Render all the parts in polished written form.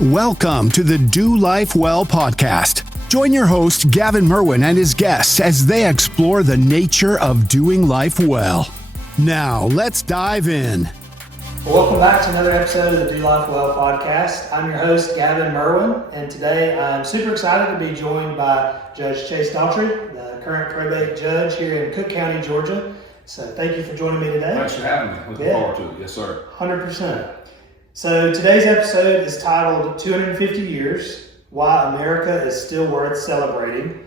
Welcome to the Do Life Well podcast. Join your host, Gavin Merwin, and his guests as they explore the nature of doing life well. Now, let's dive in. Well, welcome back to another episode of the Do Life Well podcast. I'm your host, Gavin Merwin, and today I'm super excited to be joined by Judge Chase Daughtrey, the current probate judge here in Cook County, Georgia. So thank you for joining me today. Thanks for having me. Looking forward to it. Yes, sir. 100%. So today's episode is titled 250 Years, Why America is Still Worth Celebrating.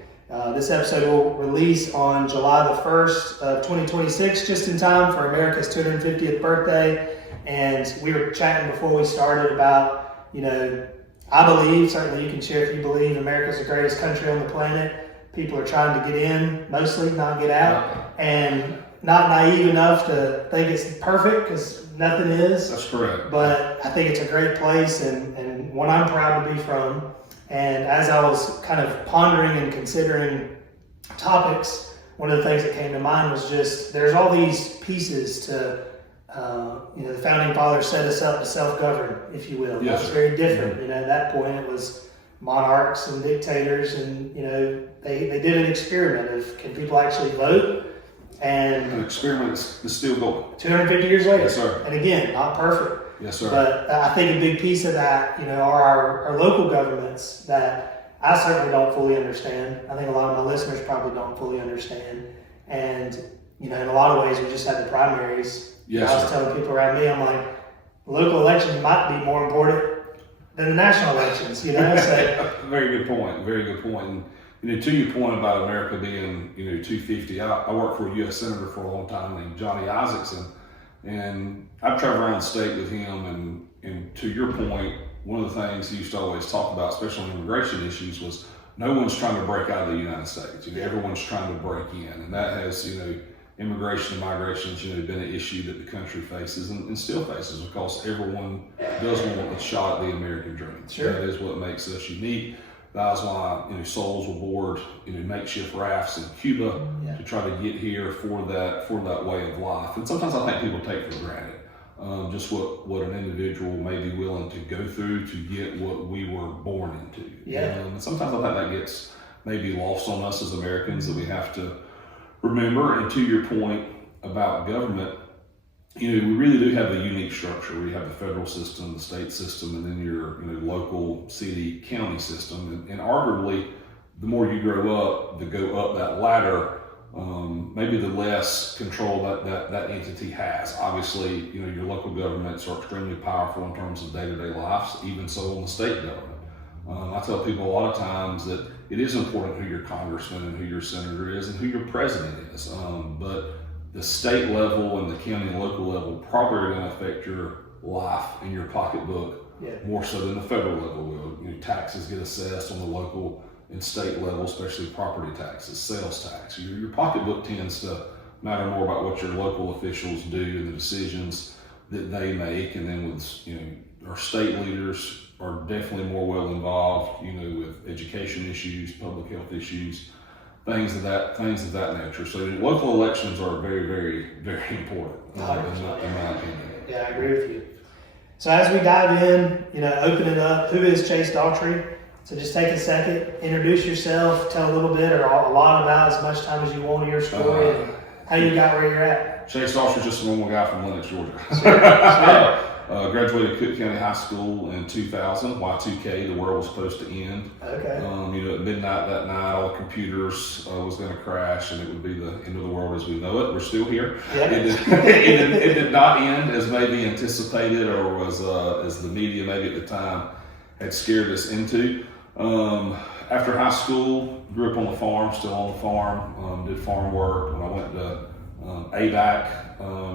This episode will release on July the 1st of 2026, just in time for America's 250th birthday. And we were chatting before we started about, I believe, certainly you can share if you believe, America's the greatest country on the planet. People are trying to get in, mostly, not get out. And not naive enough to think it's perfect, because nothing is. That's correct. But I think it's a great place and one I'm proud to be from. And as I was kind of pondering and considering topics, one of the things that came to mind was just, there's all these pieces to, the founding fathers set us up to self-govern, if you will. Yes, It was very different. Mm-hmm. At that point it was monarchs and dictators, and, they did an experiment of, can people actually vote? And an experiment is still going. 250 years later. Yes, sir. And again, not perfect. Yes, sir. But I think a big piece of that, are our local governments that I certainly don't fully understand. I think a lot of my listeners probably don't fully understand. And, in a lot of ways, we just had the primaries. Yes, I was telling people around me, I'm like, local elections might be more important than the national elections, So, Very good point. Very good point. And, to your point about America being, 250, I worked for a U.S. Senator for a long time named Johnny Isaacson. And I've traveled around the state with him, and to your point, one of the things he used to always talk about, especially on immigration issues, was no one's trying to break out of the United States. Everyone's trying to break in, and that has, immigration and migration has, been an issue that the country faces and still faces, because everyone does want a shot at the American dream. Sure. That is what makes us unique. That's why souls will board makeshift rafts in Cuba to try to get here for that way of life. And sometimes I think people take for granted just what an individual may be willing to go through to get what we were born into. Yeah. And sometimes I think that gets maybe lost on us as Americans, that we have to remember. And to your point about government, we really do have a unique structure. We have the federal system, the state system, and then your local city, county system. And arguably, the more you grow up, go up that ladder, maybe the less control that entity has. Obviously, your local governments are extremely powerful in terms of day-to-day lives, even so on the state government. I tell people a lot of times that it is important who your congressman and who your senator is and who your president is, but the state level and the county and local level probably are going to affect your life and your pocketbook more so than the federal level will. Taxes get assessed on the local and state level, especially property taxes, sales tax. Your pocketbook tends to matter more about what your local officials do and the decisions that they make. And then with our state leaders are definitely more well involved, with education issues, public health issues, things of that nature. So local elections are very, very, very important, in my opinion. Yeah, I agree with you. So as we dive in, open it up, who is Chase Daughtrey? So just take a second, introduce yourself, tell a little bit or a lot about, as much time as you want, of your story and how you got where you're at. Chase Daughtrey, just a normal guy from Lenox, Georgia. Sure. Graduated Cook County High School in 2000. Y2K, the world was supposed to end. Okay. At midnight that night, all the computers was going to crash, and it would be the end of the world as we know it. We're still here. Yep. It did not end as maybe anticipated, or was as the media maybe at the time had scared us into. After high school, grew up on the farm, still on the farm, did farm work. When I went to ABAC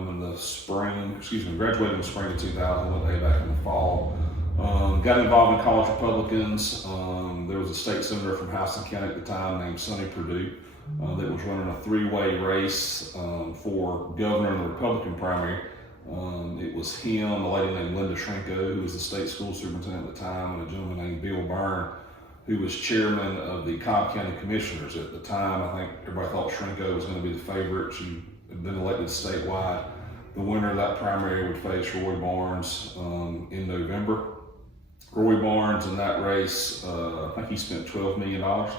in the spring, graduated in the spring of 2000, went to ABAC in the fall. Got involved in college Republicans. There was a state senator from Houston County at the time named Sonny Perdue that was running a three-way race for governor in the Republican primary. It was him, a lady named Linda Shrinko, who was the state school superintendent at the time, and a gentleman named Bill Byrne, who was chairman of the Cobb County Commissioners at the time. I think everybody thought Shrinko was going to be the favorite. She had been elected statewide. The winner of that primary would face Roy Barnes in November. Roy Barnes in that race, I think he spent $12 million.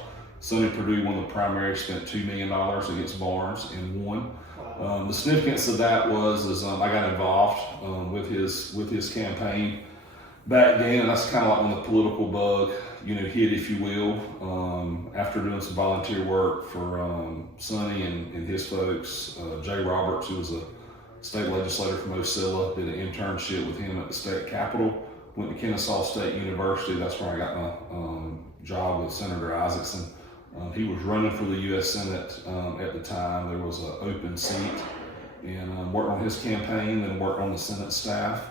Sonny Perdue won the primary, spent $2 million against Barnes and won. The significance of that was I got involved with his campaign back then, and that's kind of like when the political bug, hit, if you will. After doing some volunteer work for Sonny and his folks, Jay Roberts, who was a state legislator from Ocilla, did an internship with him at the state capitol. Went to Kennesaw State University. That's where I got my job with Senator Isaacson. He was running for the U.S. Senate at the time. There was an open seat, and worked on his campaign, then worked on the Senate staff.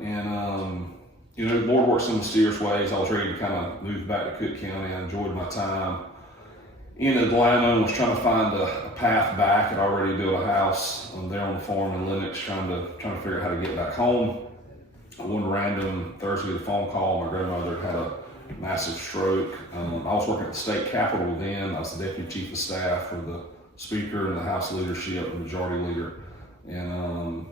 And the Lord works in mysterious ways. I was ready to kind of move back to Cook County. I enjoyed my time in Atlanta and was trying to find a path back. I'd already built a house there on the farm in Lenox, trying to figure out how to get back home. One random Thursday phone call, my grandmother had a massive stroke. I was working at the state capitol then. I was the deputy chief of staff for the speaker and the House leadership, the majority leader. And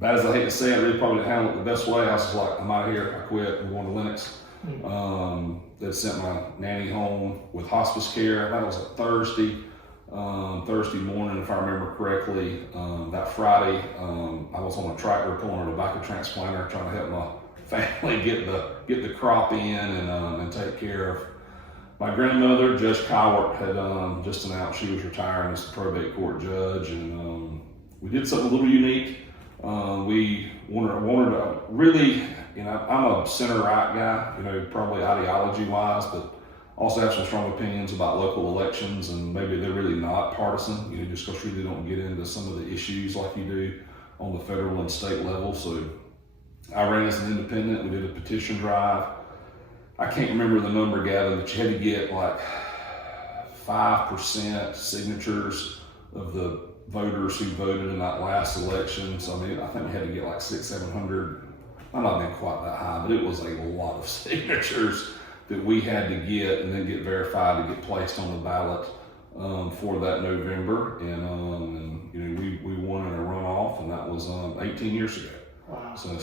bad as I hate to say it, I really probably didn't handle it the best way. I was just like, I'm out of here, I quit, I'm going to Lenox. They sent my nanny home with hospice care. That was a Thursday morning, if I remember correctly. That Friday, I was on a tractor pulling a tobacco transplanter, trying to help my family get the crop in and take care of my grandmother. Judge Chase had just announced she was retiring as a probate court judge, and we did something a little unique. We wanted to really, I'm a center right guy, probably ideology wise, but also have some strong opinions about local elections, and maybe they're really not partisan, just because we really don't get into some of the issues like you do on the federal and state level. So I ran as an independent. We did a petition drive. I can't remember the number, Gavin, but you had to get like 5% signatures of the voters who voted in that last election. So I think we had to get like 600-700. I'm not even quite that high, but it was a lot of signatures that we had to get and then get verified to get placed on the ballot for that November. And we won in a runoff, and that was 18 years ago. Wow. So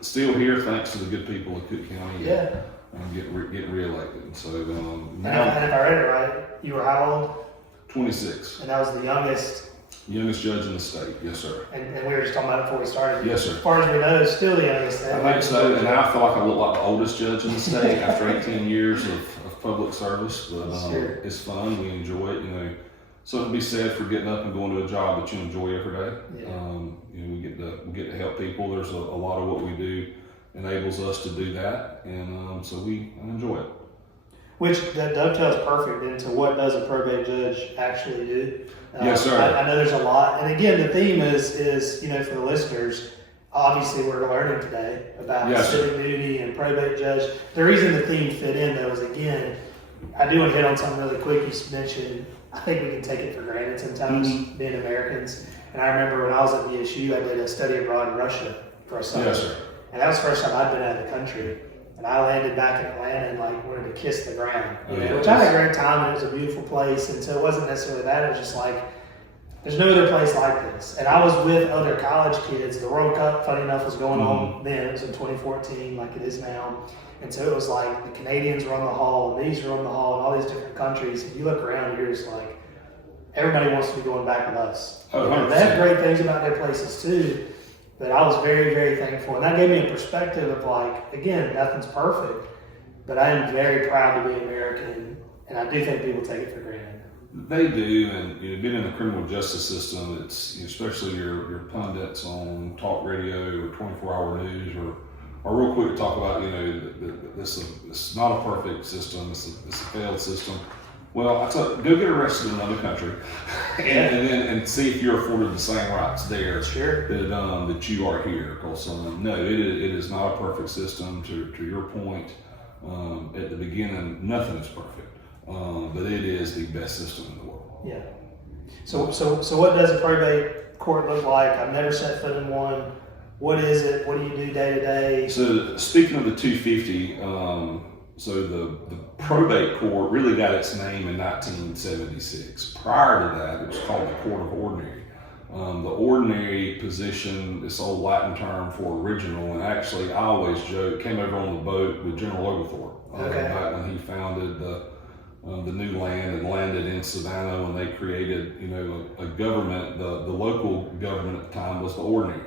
still here, thanks to the good people of Cook County. Yeah. Getting reelected. So now, and if I read it right, you were how old? 26. And that was the youngest Judge in the state, yes, sir. And we were just talking about it before we started. Yes, sir. As far as we know, it's still the youngest. I think so, and I feel like I look like the oldest judge in the state after 18 years of public service. But it's fun, we enjoy it. Something to be said for getting up and going to a job that you enjoy every day. Yeah. We get to help people. There's a lot of what we do enables us to do that, and so I enjoy it. Which that dovetails perfect into what does a probate judge actually do. Yes, sir. I know there's a lot, and again, the theme is for the listeners. Obviously, we're learning today about civic duty and probate judge. The reason the theme fit in, though, is again, I do want to hit on something really quick. You mentioned, I think we can take it for granted sometimes, being Americans. And I remember when I was at VSU, I did a study abroad in Russia for a summer. Yes, sir. And that was the first time I'd been out of the country. And I landed back in Atlanta and wanted to kiss the ground, which I had a great time, and it was a beautiful place. And so it wasn't necessarily that, it was just like, there's no other place like this. And I was with other college kids. The World Cup, funny enough, was going on then. It was in 2014, like it is now. And so it was like the Canadians were on the hall, and these were on the hall, and all these different countries. If you look around, you're just like, everybody wants to be going back with us. They have great things about their places too. But I was very, very thankful. And that gave me a perspective of again, nothing's perfect, but I am very proud to be American, and I do think people take it for granted. They do, and being in the criminal justice system, it's especially your pundits on talk radio or 24-hour news or real quick to talk about, this is not a perfect system, it's a failed system. Well, I tell you, go get arrested in another country and see if you're afforded the same rights there that you are here. Because no, it is not a perfect system. To your point at the beginning, nothing is perfect, but it is the best system in the world. Yeah. So what does a probate court look like? I've never set foot in one. What is it? What do you do day to day? So speaking of the 250. So the probate court really got its name in 1976. Prior to that, it was called the Court of Ordinary. The ordinary position, this old Latin term for original, and actually I always joke, came over on the boat with General Oglethorpe back when he founded the new land and landed in Savannah when they created, a government. The local government at the time was the ordinary.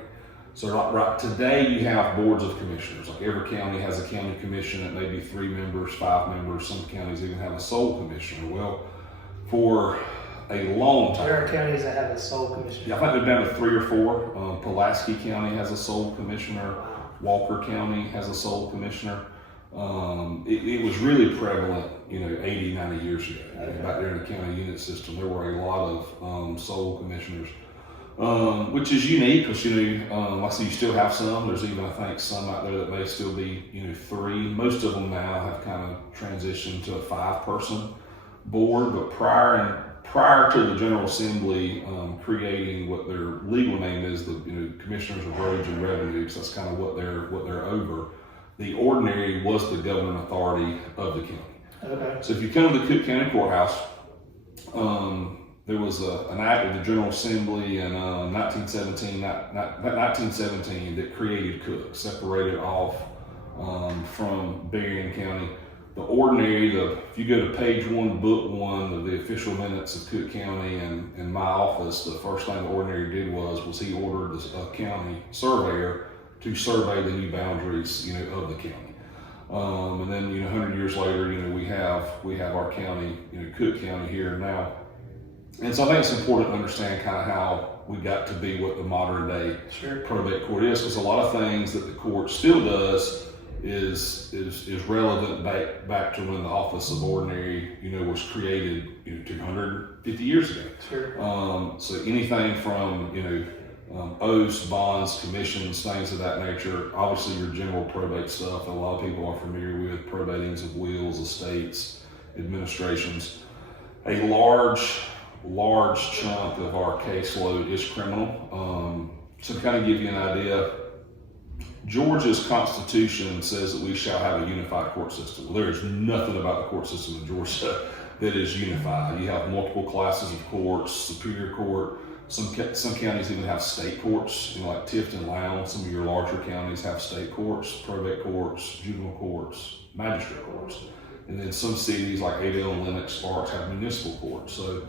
So right today you have boards of commissioners. Like every county has a county commission. It may be 3 members, 5 members. Some counties even have a sole commissioner. Well, for a long time. There are counties that have a sole commissioner. Yeah, I think they're down to 3 or 4. Pulaski County has a sole commissioner. Walker County has a sole commissioner. It was really prevalent, 80, 90 years ago. Back there in the county unit system, there were a lot of sole commissioners, which is unique because, like I said, you still have some. There's even, I think, some out there that may still be, 3. Most of them now have kind of transitioned to a 5-person board, but prior to the General Assembly creating what their legal name is, the Commissioners of Roads and Revenue, because that's kind of what they're over. The ordinary was the governing authority of the county. Okay. So if you come to the Cook County Courthouse, there was an act of the General Assembly in 1917 that created Cook, separated off from Berrien County. The ordinary, if you go to page 1, book 1 of the official minutes of Cook County and in my office, the first thing the ordinary did was he ordered a county surveyor to survey the new boundaries, of the county. And then, 100 years later, we have our county, Cook County here now. And so I think it's important to understand kind of how we got to be what the modern day probate court is, because a lot of things that the court still does is relevant back to when the office of ordinary, was created, 250 years ago. Sure. So anything from, oaths, bonds, commissions, things of that nature. Obviously your general probate stuff that a lot of people are familiar with, probatings of wills, estates, administrations. A large chunk of our caseload is criminal. So to kind of give you an idea, Georgia's Constitution says that we shall have a unified court system. Well, there is nothing about the court system in Georgia that is unified. You have multiple classes of courts, superior court. Some counties even have state courts, like Tifton, Lowndes. Some of your larger counties have state courts, probate courts, juvenile courts, magistrate courts. And then some cities like Adel and Lenox, Sparks have municipal courts. So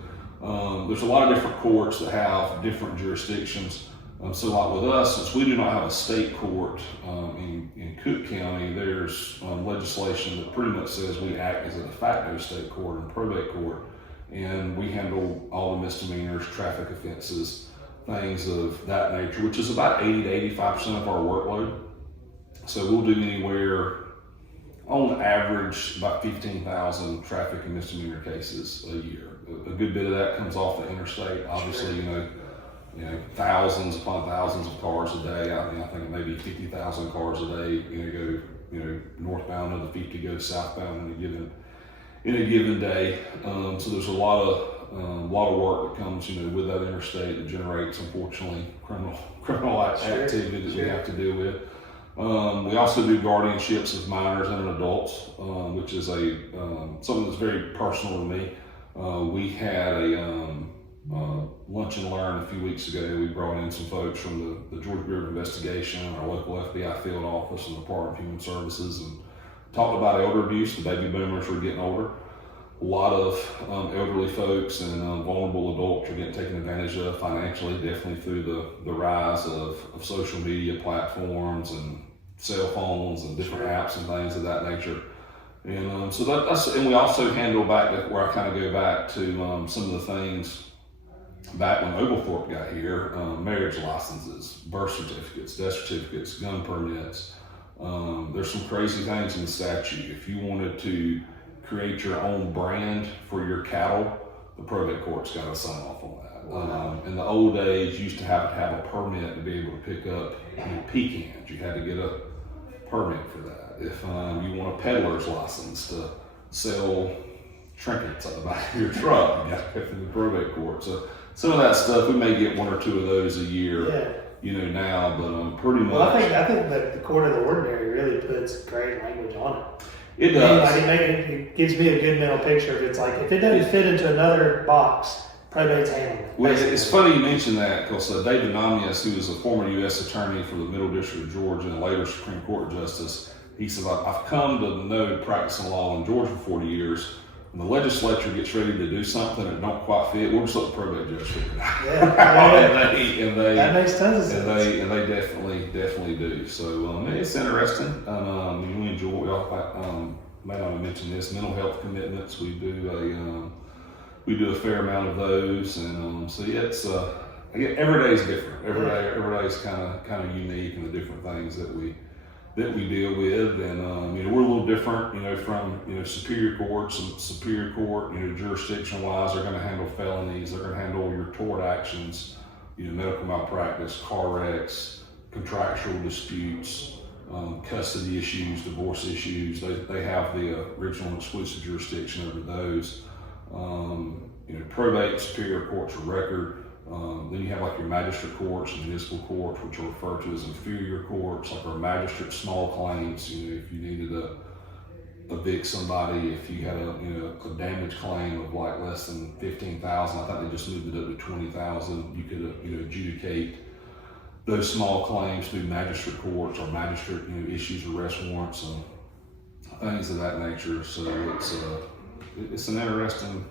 there's a lot of different courts that have different jurisdictions. So like with us, since we do not have a state court in Cook County, there's legislation that pretty much says we act as a de facto state court and probate court, and we handle all the misdemeanors, traffic offenses, things of that nature, which is about 80 to 85% of our workload. So we'll do anywhere, on average, about 15,000 traffic and misdemeanor cases a year. A good bit of that comes off the interstate. Obviously, thousands upon thousands of cars a day. I think maybe 50,000 cars a day, go, northbound, another 50 go southbound in a given day. So there's a lot of work that comes, with that interstate that generates, unfortunately, criminal activity that we have to deal with. We also do guardianships of minors and adults, which is something that's very personal to me. We had a lunch and learn a few weeks ago. We brought in some folks from the Georgia Bureau of Investigation, our local FBI field office, and the Department of Human Services, and talked about elder abuse. The baby boomers were getting older. A lot of elderly folks and vulnerable adults are getting taken advantage of financially, definitely through the rise of social media platforms and cell phones and different apps and things of that nature. And so and we also handle back where I kind of go back to some of the things back when Oglethorpe got here, marriage licenses, birth certificates, death certificates, gun permits. There's some crazy things in the statute. If you wanted to create your own brand for your cattle, the probate court's got to sign off on that. Wow. In the old days, you used to have a permit to be able to pick up pecans. You had to get a permit for that. If you want a peddler's license to sell trinkets at the back of your truck, you got to go through the probate court. So some of that stuff, we may get 1 or 2 of those a year, now, but pretty much. Well, I think that the Court of the Ordinary really puts great language on it. It does. It gives me a good mental picture. If it's like, if it doesn't fit into another box, probate's handling it. Well, it's funny you mention that because David Namias, who was a former U.S. attorney for the Middle District of Georgia and later Supreme Court justice, he said, I've come to know practicing law in Georgia for 40 years. When the legislature gets ready to do something that don't quite fit, we'll just let the probate judge figure it out. Yeah. That makes tons of sense. And they definitely do. So it's interesting. We enjoy. May not have mentioned this. Mental health commitments. We do a fair amount of those, and so yeah, it's every day is different. Every day is kind of unique in the different things that we deal with, and we're a little different, from superior courts. And superior court, jurisdiction wise, they're going to handle felonies. They're going to handle your tort actions, medical malpractice, car wrecks, contractual disputes, custody issues, divorce issues. They have the original exclusive jurisdiction over those. Probate, superior courts of record. Then you have like your magistrate courts and municipal courts, which are referred to as inferior courts, like our magistrate small claims. If you needed to evict somebody, if you had a damage claim of like less than $15,000, I think they just moved it up to $20,000. You could adjudicate those small claims through magistrate courts or magistrate issues arrest warrants and things of that nature. So it's an interesting.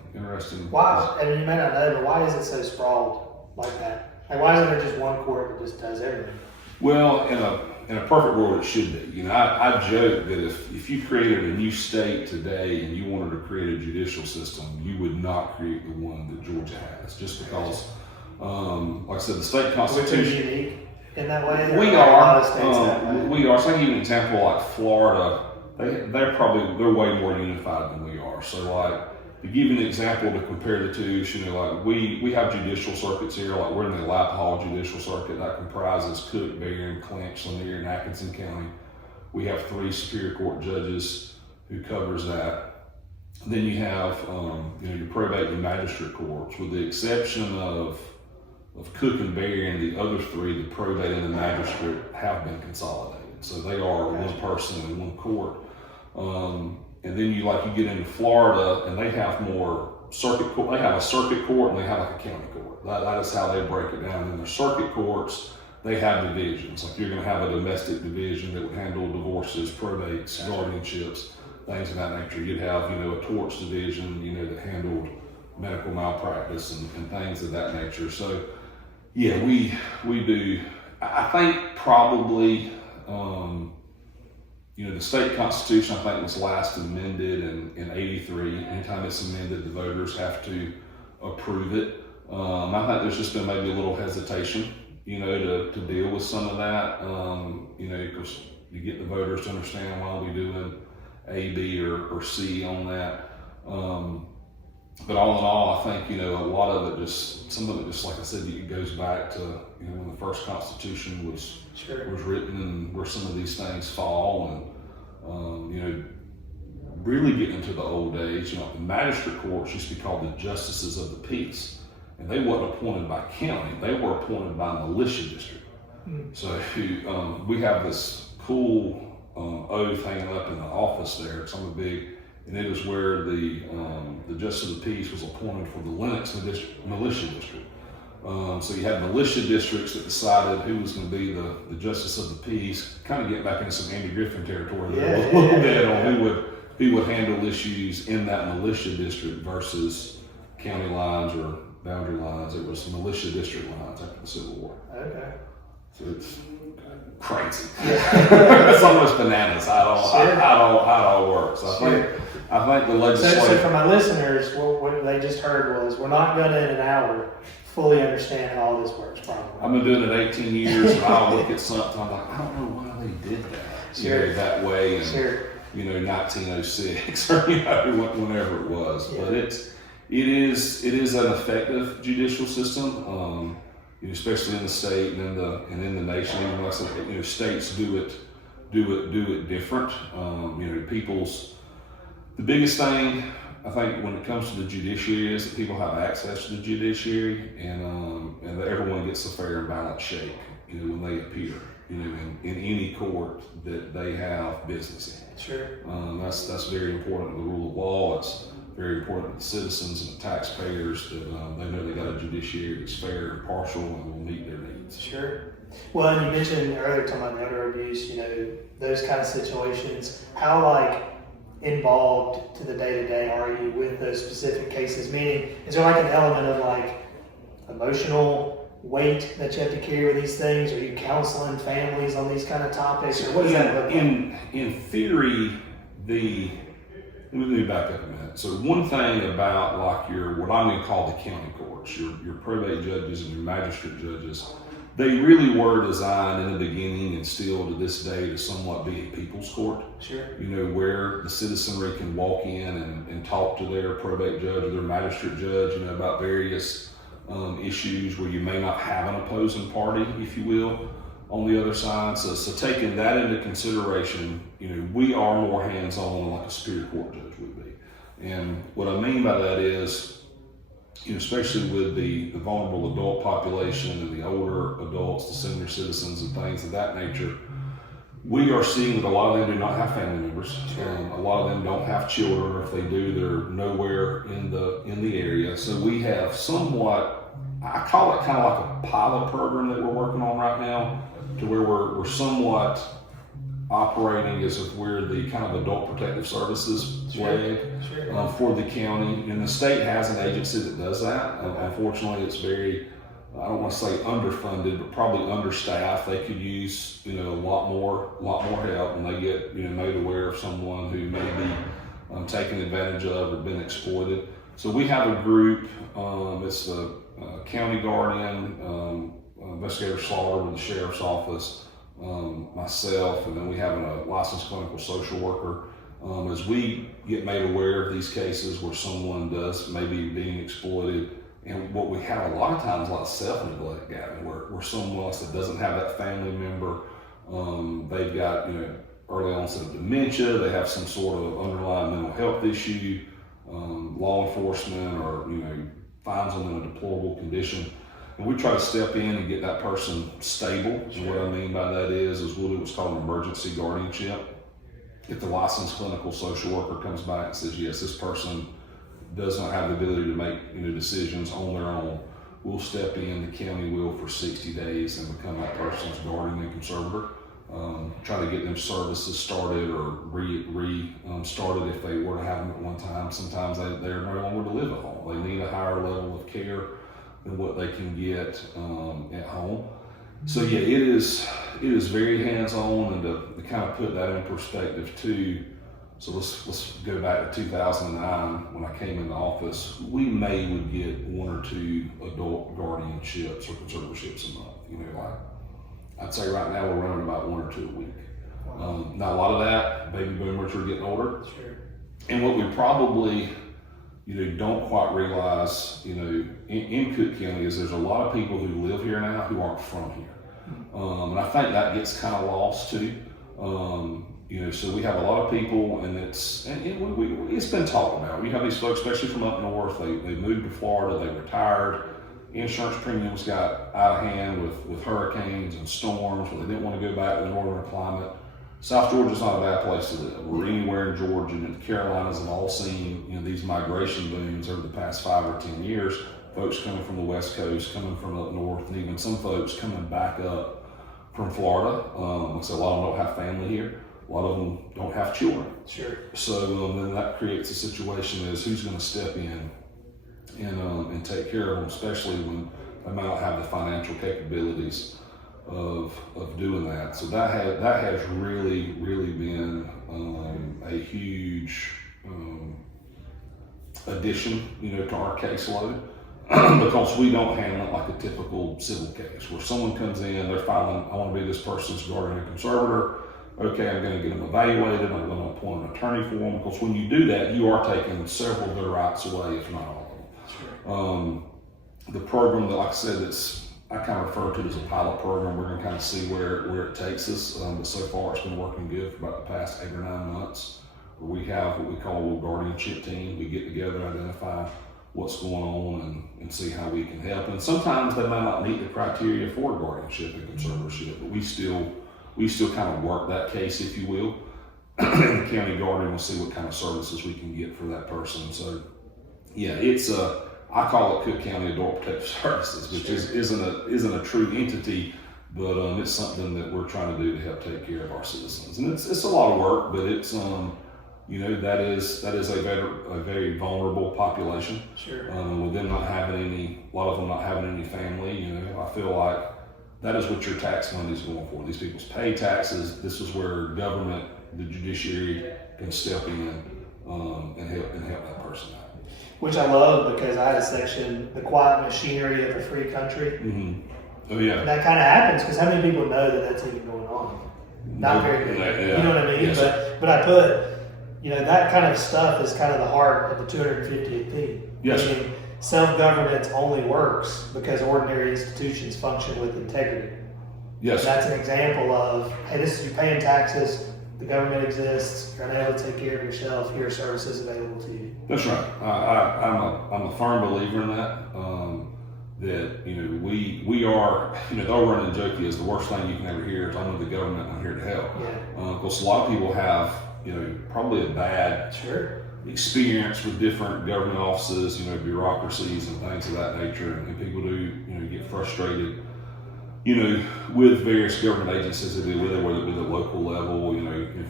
Why? I mean, you may not know, but why is it so sprawled like that? Like, why isn't there just one court that just does everything? Well, in a perfect world, it should be. I joke that if you created a new state today and you wanted to create a judicial system, you would not create the one that Georgia has, just because, like I said, the state constitution. Which is unique in that way. We are. We are. So I give you an example like Florida. They're way more unified than we are. So like, to give you an example to compare the two, like we have judicial circuits here. Like we're in the Alapaha Judicial Circuit that comprises Cook, Berrien, Clinch, Lanier, and Atkinson County. We have 3 Superior Court judges who covers that. Then you have your probate and magistrate courts, with the exception of Cook and Berrien. The other 3, the probate and the magistrate, have been consolidated. So they are one person in one court. And then you get into Florida, and they have more circuit court. They have a circuit court and they have like a county court. That is how they break it down. In their circuit courts, they have divisions. Like you're going to have a domestic division that would handle divorces, probates, guardianships, things of that nature. You'd have a torts division, that handled medical malpractice and things of that nature. So yeah, we do. I think probably. The state constitution, I think, was last amended in 83. Anytime it's amended, the voters have to approve it. I think there's just been maybe a little hesitation, to deal with some of that, because you get the voters to understand why we're doing A, B, or C on that. But all in all, I think, a lot of it some of it just, like I said, it goes back to, when the first Constitution was written and where some of these things fall, and, really getting into the old days, the magistrate courts used to be called the justices of the peace, and they weren't appointed by county, they were appointed by militia district. So we have this cool oath hanging up in the office there, it's on the big. And it is where the Justice of the Peace was appointed for the Lennox Militia District. So you had militia districts that decided who was going to be the Justice of the Peace. Kind of get back into some Andy Griffin territory there a little bit on who would handle issues in that militia district versus county lines or boundary lines. It was militia district lines after the Civil War. Okay. So it's crazy. It's almost bananas how it all works. I think the legislature. So for my listeners, what they just heard was, we're not going to in an hour fully understand how all this works. Probably. I've been doing it 18 years, and I'll look at something. I'm like, I don't know why they did that. That way in 1906 or whenever it was. Yeah. But it is an effective judicial system. Especially in the state and in the nation. Even like I said, states do it different. The biggest thing I think when it comes to the judiciary is that people have access to the judiciary, and that everyone gets a fair and balanced shake. When they appear, in any court that they have business in. Sure. That's very important to the rule of law. It's very important to the citizens and the taxpayers that they know they got a judiciary that's fair and partial and will meet their needs. Sure. Well, and you mentioned earlier talking about elder abuse, those kind of situations. How involved to the day-to-day are you with those specific cases? Meaning, is there an element of emotional weight that you have to carry with these things? Are you counseling families on these kind of topics, or what does that look like? In theory, let me back up a minute. So one thing about what I'm going to call the county courts, your probate judges and your magistrate judges, they really were designed in the beginning and still to this day to somewhat be a people's court. Sure. Where the citizenry can walk in and talk to their probate judge or their magistrate judge, about various issues where you may not have an opposing party, if you will, on the other side. So taking that into consideration, we are more hands-on like a superior court judge would be. And what I mean by that is, especially with the vulnerable adult population and the older adults, the senior citizens and things of that nature, we are seeing that a lot of them do not have family members. A lot of them don't have children, or if they do, they're nowhere in the area. So we have somewhat, I call it kind of like a pilot program that we're working on right now, to where we're somewhat operating as if we're the kind of adult protective services leg for the county. And the state has an agency that does that. Unfortunately, it's very, I don't want to say underfunded, but probably understaffed. They could use, a lot more help when they get, made aware of someone who may be taken advantage of or been exploited. So we have a group. It's the county guardian, investigator Slaughter with the sheriff's office, myself, and then we have a licensed clinical social worker. As we get made aware of these cases where someone may be being exploited. And what we have a lot of times, a lot of self-neglect, Gavin, where someone else that doesn't have that family member, they've got, early onset of dementia, they have some sort of underlying mental health issue, law enforcement or, finds them in a deplorable condition. And we try to step in and get that person stable. Sure. And what I mean by that is we'll do what's called an emergency guardianship. If the licensed clinical social worker comes back and says, yes, this person does not have the ability to make decisions on their own, we'll step in, the county will, for 60 days and become that person's guardian and conservator. Try to get them services started or started if they were to have them at one time. Sometimes they're no longer to live at home. They need a higher level of care than what they can get at home. So yeah, it is very hands-on, and to kind of put that in perspective too. So let's go back to 2009 when I came into office. We would get 1 or 2 adult guardianships or conservatorships a month. I'd say right now we're running about 1 or 2 a week. Now a lot of that, baby boomers are getting older. Sure. And what we probably don't quite realize in Cook County is there's a lot of people who live here now who aren't from here. And I think that gets kind of lost too. So we have a lot of people, and it's been talked about. We have these folks, especially from up north, they moved to Florida, they retired, insurance premiums got out of hand with hurricanes and storms, where they didn't want to go back to the northern climate. South Georgia's not a bad place to live. We're anywhere in Georgia, and the Carolinas have all seen these migration booms over the past 5 or 10 years. Folks coming from the West Coast, coming from up north, and even some folks coming back up from Florida. So a lot of them don't have family here. A lot of them don't have children. Sure. So then that creates a situation as who's going to step in and take care of them, especially when they might not have the financial capabilities of doing that. So that has really, really been a huge addition, to our caseload. Because we don't handle it like a typical civil case where someone comes in, they're filing, I want to be this person's guardian and conservator. Okay, I'm going to get them evaluated. I'm going to appoint an attorney for them. Because when you do that, you are taking several of their rights away, if not all of them. Sure. The program that, like I said, I kind of refer to it as a pilot program. We're going to kind of see where it takes us. But so far, it's been working good for about the past 8 or 9 months. We have what we call a little guardianship team. We get together, identify what's going on, and see how we can help. And sometimes they might not meet the criteria for guardianship and conservatorship, but we still kind of work that case, if you will. in the county guardian. We'll see what kind of services we can get for that person. So, yeah, it's I call it Cook County Adult Protective Services, which isn't a true entity, but it's something that we're trying to do to help take care of our citizens. And it's a lot of work, but it's that is a very vulnerable population. Sure. With them not having a lot of them not having any family, I feel like that is what your tax money is going for. These people's pay taxes. This is where government, the judiciary, can step in and help that person out. Which I love, because I had a section, the quiet machinery of a free country. Mm-hmm. Oh yeah. And that kind of happens because how many people know that that's even going on? Not very many. Yeah. You know what I mean? Yes. But I put, that kind of stuff is kind of the heart of the 250th thing. Yes. Meaning self-governance only works because ordinary institutions function with integrity. Yes. And that's an example of, hey, this is you paying taxes. The government exists. You're unable to take care of yourself. Here are services available to you. That's right. I'm a firm believer in that. That we are. They'll run and joke is the worst thing you can ever hear is only the government I'm here to help. Yeah. Because a lot of people have probably a bad experience with different government offices, bureaucracies and things of that nature, and people do get frustrated. With various government agencies that deal with it, whether it be the local level,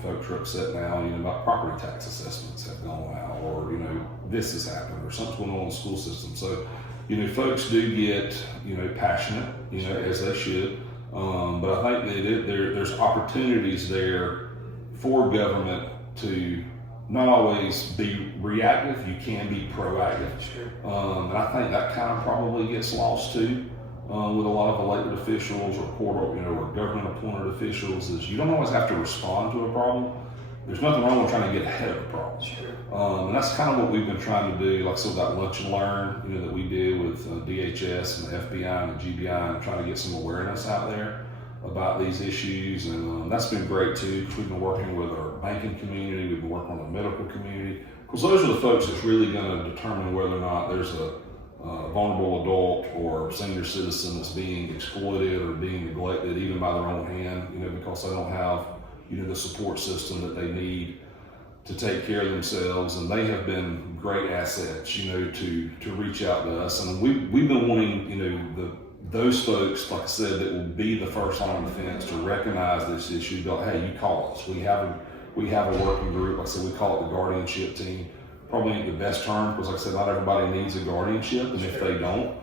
folks are upset now, about property tax assessments have gone out, or, this has happened, or something's going on in the school system. So, folks do get, passionate, as they should. But I think that there's opportunities there for government to not always be reactive. You can be proactive. Sure. And I think that kind of probably gets lost too. With a lot of elected officials or or government appointed officials, is you don't always have to respond to a problem. There's nothing wrong with trying to get ahead of a problem. Sure. And that's kind of what we've been trying to do. Like so that lunch and learn, that we did with DHS and the FBI and the GBI, and trying to get some awareness out there about these issues. And that's been great too, because we've been working with our banking community, we've been working with the medical community, because those are the folks that's really going to determine whether or not there's a vulnerable adult or senior citizen that's being exploited or being neglected even by their own hand, because they don't have, the support system that they need to take care of themselves. And they have been great assets, to reach out to us. And we've been wanting, those folks, like I said, that will be the first line of defense to recognize this issue. Go, hey, you call us. We have a working group. Like I said, we call it the guardianship team. Probably ain't the best term, because like I said, not everybody needs a guardianship, and if they don't,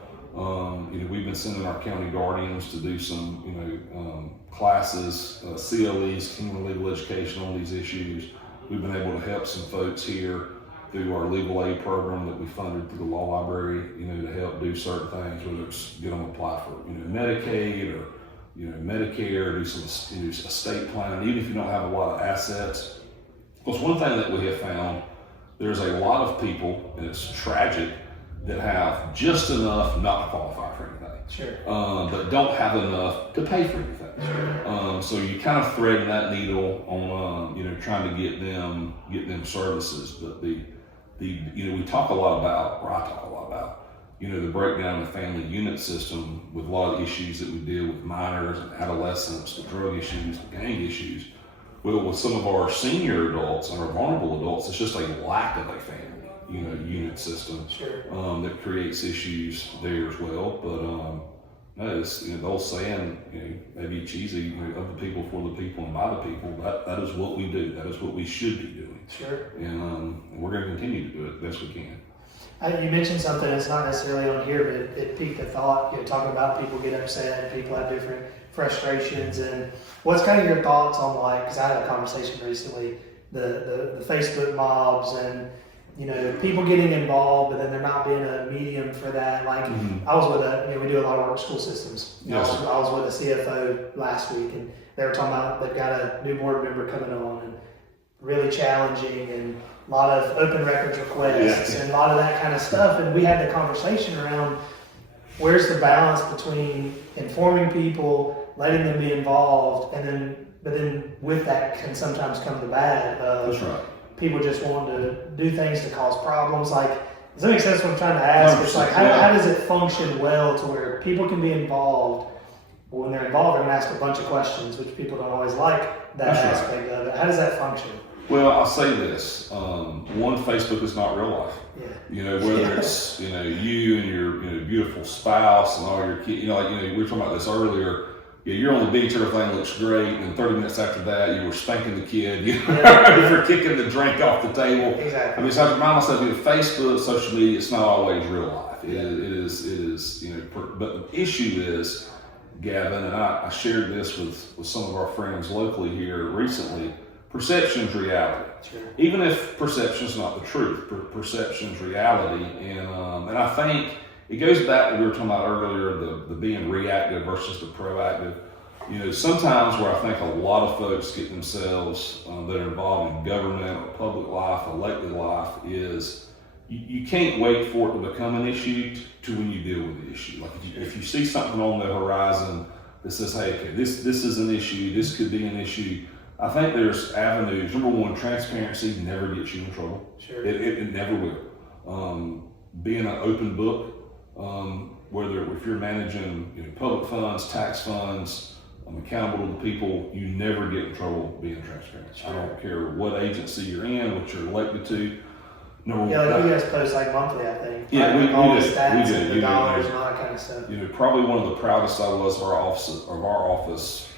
we've been sending our county guardians to do some, classes, CLEs, community legal education on these issues. We've been able to help some folks here through our legal aid program that we funded through the law library, to help do certain things, whether it's get them apply for, Medicaid or, Medicare, or do some estate planning, even if you don't have a lot of assets. Because one thing that we have found, there's a lot of people, and it's tragic, that have just enough not to qualify for anything. Sure. But don't have enough to pay for anything. Sure. So you kind of thread that needle on, trying to get them services. But we talk a lot about, or I talk a lot about, the breakdown of the family unit system with a lot of issues that we deal with minors and adolescents, the drug issues, the gang issues. Well, with some of our senior adults and our vulnerable adults, it's just a lack of a family, unit system. Sure. That creates issues there as well. But no, it's the old saying, maybe cheesy, of the people, for the people, and by the people. That is what we do. That is what we should be doing. Sure. And we're going to continue to do it best we can. You mentioned something that's not necessarily on here, but it piqued a thought. Talking about people get upset and people have different frustrations. And what's kind of your thoughts on, because I had a conversation recently, the Facebook mobs and people getting involved, but then there not being a medium for that. I was with we do a lot of work with school systems. Yes. I was with a CFO last week, and they were talking about they've got a new board member coming on, and really challenging, and a lot of open records requests, and a lot of that kind of stuff. And we had the conversation around where's the balance between informing people, letting them be involved, but then with that can sometimes come the bad of That's right. people just wanting to do things to cause problems. Does that make sense what I'm trying to ask? It's how does it function well to where people can be involved, but when they're involved, they're going to ask a bunch of questions, which people don't always like that That's aspect of it. How does that function? Well, I'll say this. One, Facebook is not real life. Yeah. You know, whether it's, you know, you and your, you know, beautiful spouse and all your kids, you know, like, you know, we were talking about this earlier. Yeah, you're on the beach, everything looks great, and 30 minutes after that, you were spanking the kid, you were kicking the drink off the table. Exactly. I mean, so I have to remind myself, you know, Facebook, social media, it's not always real life. It is, you know, but the issue is, Gavin, and I shared this with some of our friends locally here recently, perception's reality. Sure. Even if perception's not the truth, perception's reality. And I think it goes back to what we were talking about earlier, the being reactive versus the proactive. You know, sometimes where I think a lot of folks get themselves that are involved in government or public life, elected life, is you can't wait for it to become an issue to when you deal with the issue. Like if you see something on the horizon that says, hey, okay, this is an issue, this could be an issue, I think there's avenues. Number one, transparency never gets you in trouble. Sure. It never will. Being an open book, whether if you're managing, you know, public funds, tax funds, accountable to the people, you never get in trouble being transparent. Sure. I don't care what agency you're in, what you're elected to. No, yeah, like you guys post like monthly, I think. Yeah, right? we all do. the stats We do. and the dollars and all that kind of stuff. You know, probably one of the proudest I was of our office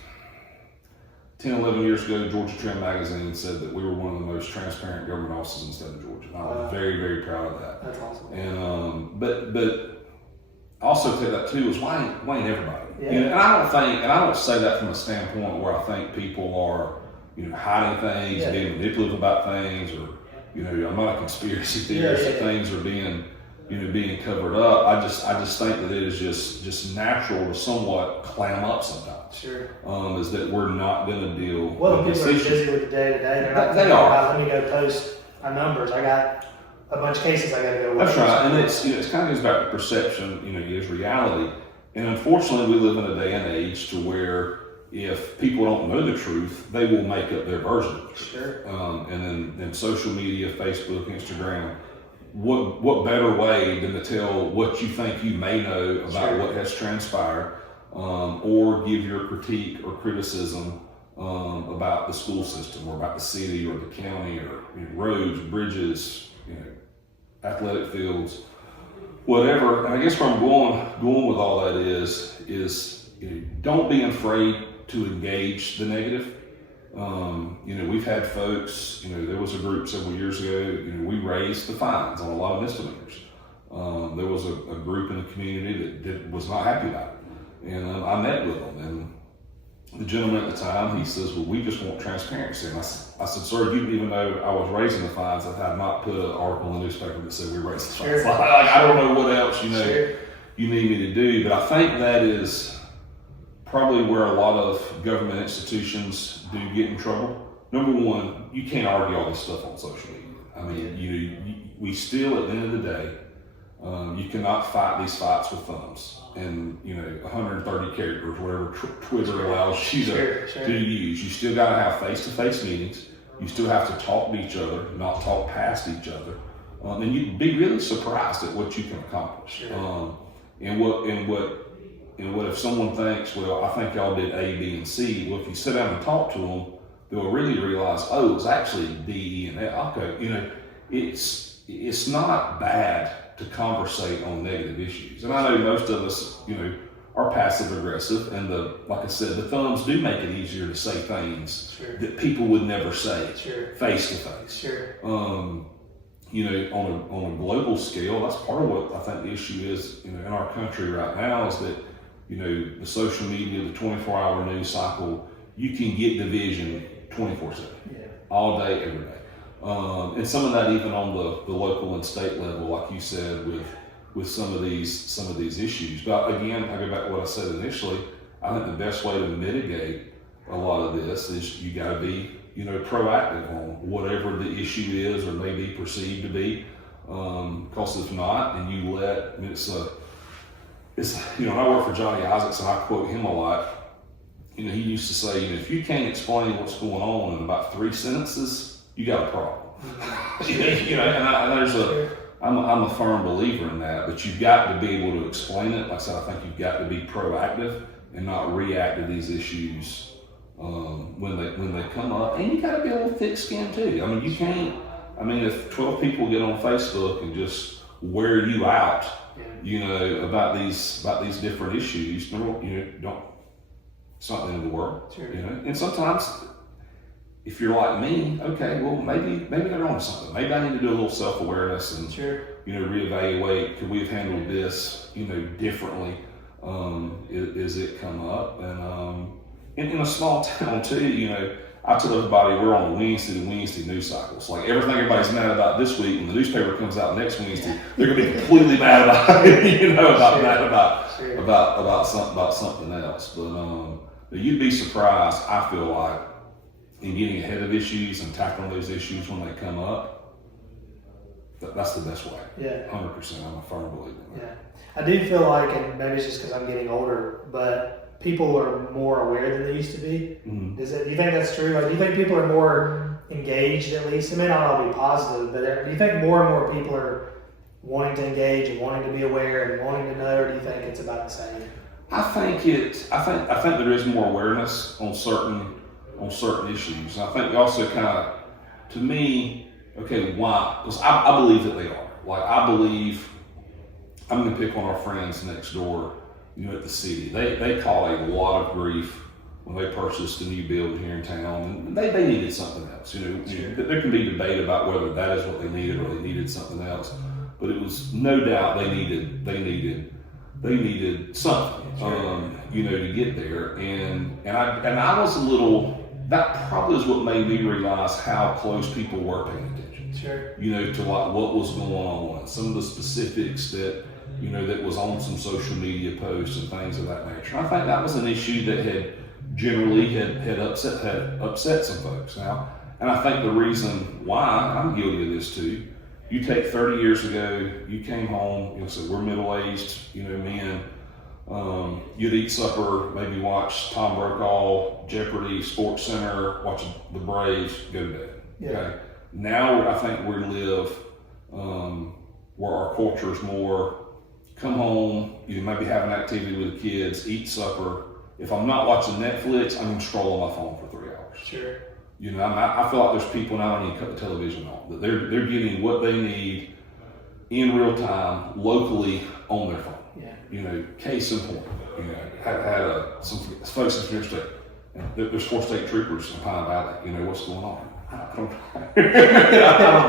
10, 11 years ago, Georgia Trend Magazine said that we were one of the most transparent government offices in the state of Georgia. I was very, very proud of that. That's awesome. And but also take that too is why ain't everybody? Yeah. You know, and I don't say that from a standpoint where I think people are, you know, hiding things, being manipulative about things, or, you know, I'm not a conspiracy theorist that things are being covered up. I just think that it is just natural to somewhat clam up sometimes. Sure. Is that we're not going to deal well, with people are this issue. busy with the day to day. They're not thinking about, let me go post my numbers. I got a bunch of cases I got to go with. That's right, and it's, you know, it kind of goes back to perception. You know, it is reality, and unfortunately, we live in a day and age to where if people don't know the truth, they will make up their version of the truth. Sure. And then social media, Facebook, Instagram. What better way than to tell what you think you may know about what has transpired, or give your critique or criticism about the school system or about the city or the county or, you know, roads, bridges, you know, athletic fields, whatever. And I guess where I'm going with all that is you know, don't be afraid to engage the negative. You know, we've had folks, you know, there was a group several years ago, you know, we raised the fines on a lot of misdemeanors. There was a group in the community that was not happy about it. And I met with them, and the gentleman at the time, he says, well, we just want transparency. And I said, sir, you didn't even know I was raising the fines. I had not put an article in the newspaper that said we raised the fines. Like, I don't know what else, you know, you need me to do. But I think that is probably where a lot of government institutions do get in trouble. Number one, you can't argue all this stuff on social media. I mean, we still, at the end of the day, you cannot fight these fights with thumbs and, you know, 130 characters, whatever Twitter allows you to use. You still got to have face-to-face meetings. You still have to talk to each other, not talk past each other. And you'd be really surprised at what you can accomplish. And what if someone thinks, well, I think y'all did A, B, and C. Well, if you sit down and talk to them, they'll really realize, oh, it's actually D, E, and F. Okay, you know, it's not bad to conversate on negative issues. And I know most of us, you know, are passive aggressive, and like I said, the thumbs do make it easier to say things that people would never say face to face. You know, on a global scale, that's part of what I think the issue is, you know, in our country right now, is that, you know, the social media, the 24-hour news cycle, you can get division 24/7, all day, every day. And some of that even on the local and state level, like you said, with some of these issues. But again, I go back to what I said initially. I think the best way to mitigate a lot of this is you got to be, you know, proactive on whatever the issue is or may be perceived to be. Because if not, and you let, I mean, it's you know, I work for Johnny Isaacs, and I quote him a lot. You know, he used to say, you know, if you can't explain what's going on in about 3 sentences, you got a problem. You know, and I'm a firm believer in that, but you've got to be able to explain it. Like I said, I think you've got to be proactive and not react to these issues when they come up, and you got to be a little thick-skinned too. I mean, you can't. I mean, if 12 people get on Facebook and just wear you out, about these different issues, don't. It's not the end of the world, Sure. And sometimes, if you're like me, okay, well maybe they're on something. Maybe I need to do a little self-awareness and Sure. Reevaluate. Could we have handled this, differently? As it come up, and in a small town too, I tell everybody we're on the Wednesday to Wednesday news cycles. Like everything everybody's mad about this week, when the newspaper comes out next Wednesday, they're gonna be completely mad about it, about something else. But you'd be surprised, I feel like, in getting ahead of issues and tackling those issues when they come up. That's the best way. Yeah. 100%. I'm a firm believer in that. Yeah. I do feel like, and maybe it's just because I'm getting older, but people are more aware than they used to be. Mm-hmm. Do you think that's true? Like, do you think people are more engaged, at least? It may not all be positive, but do you think more and more people are wanting to engage and wanting to be aware and wanting to know, or do you think it's about the same? I think there is more awareness on certain issues. And I think also kind of, to me, okay, why? Because I believe that they are. Like, I believe, I'm going to pick on our friends next door, at the city. They caught a lot of grief when they purchased a new building here in town, and they needed something else. There can be debate about whether that is what they needed or they needed something else, but it was no doubt they needed something, to get there. And I was a little. That probably is what made me realize how close people were paying attention. Sure. To like what was going on, and some of the specifics that that was on some social media posts and things of that nature. I think that was an issue that had generally upset some folks now. And I think the reason why, I'm guilty of this too, you take 30 years ago, you came home, so we're middle-aged, men, you'd eat supper, maybe watch Tom Brokaw, Jeopardy, Sports Center, watch the Braves, go to bed. Yeah. Okay? Now I think we live where our culture is more, come home, maybe have an activity with the kids, eat supper. If I'm not watching Netflix, I'm going to scroll on my phone for 3 hours. Sure. I feel like there's people now when you cut the television on, that they're getting what they need in real time, locally on their phone. Yeah. Case in point, had some folks in Spear State, and there's 4 state troopers in Pine Valley. What's going on? I don't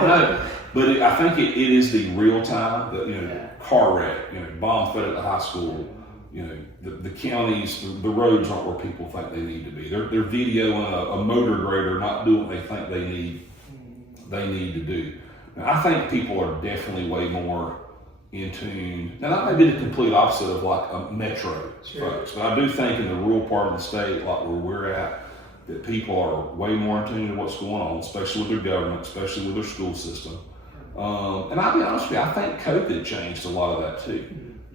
know. But I think it is the real time, car wreck, bomb threat at the high school, the counties, the roads aren't where people think they need to be. They're videoing a motor grader not doing what they think they need to do. Now, I think people are definitely way more in tune. Now that may be the complete opposite of like a metro folks, but I do think in the rural part of the state, like where we're at, that people are way more in tune to what's going on, especially with their government, especially with their school system. And I'll be honest with you, I think COVID changed a lot of that too,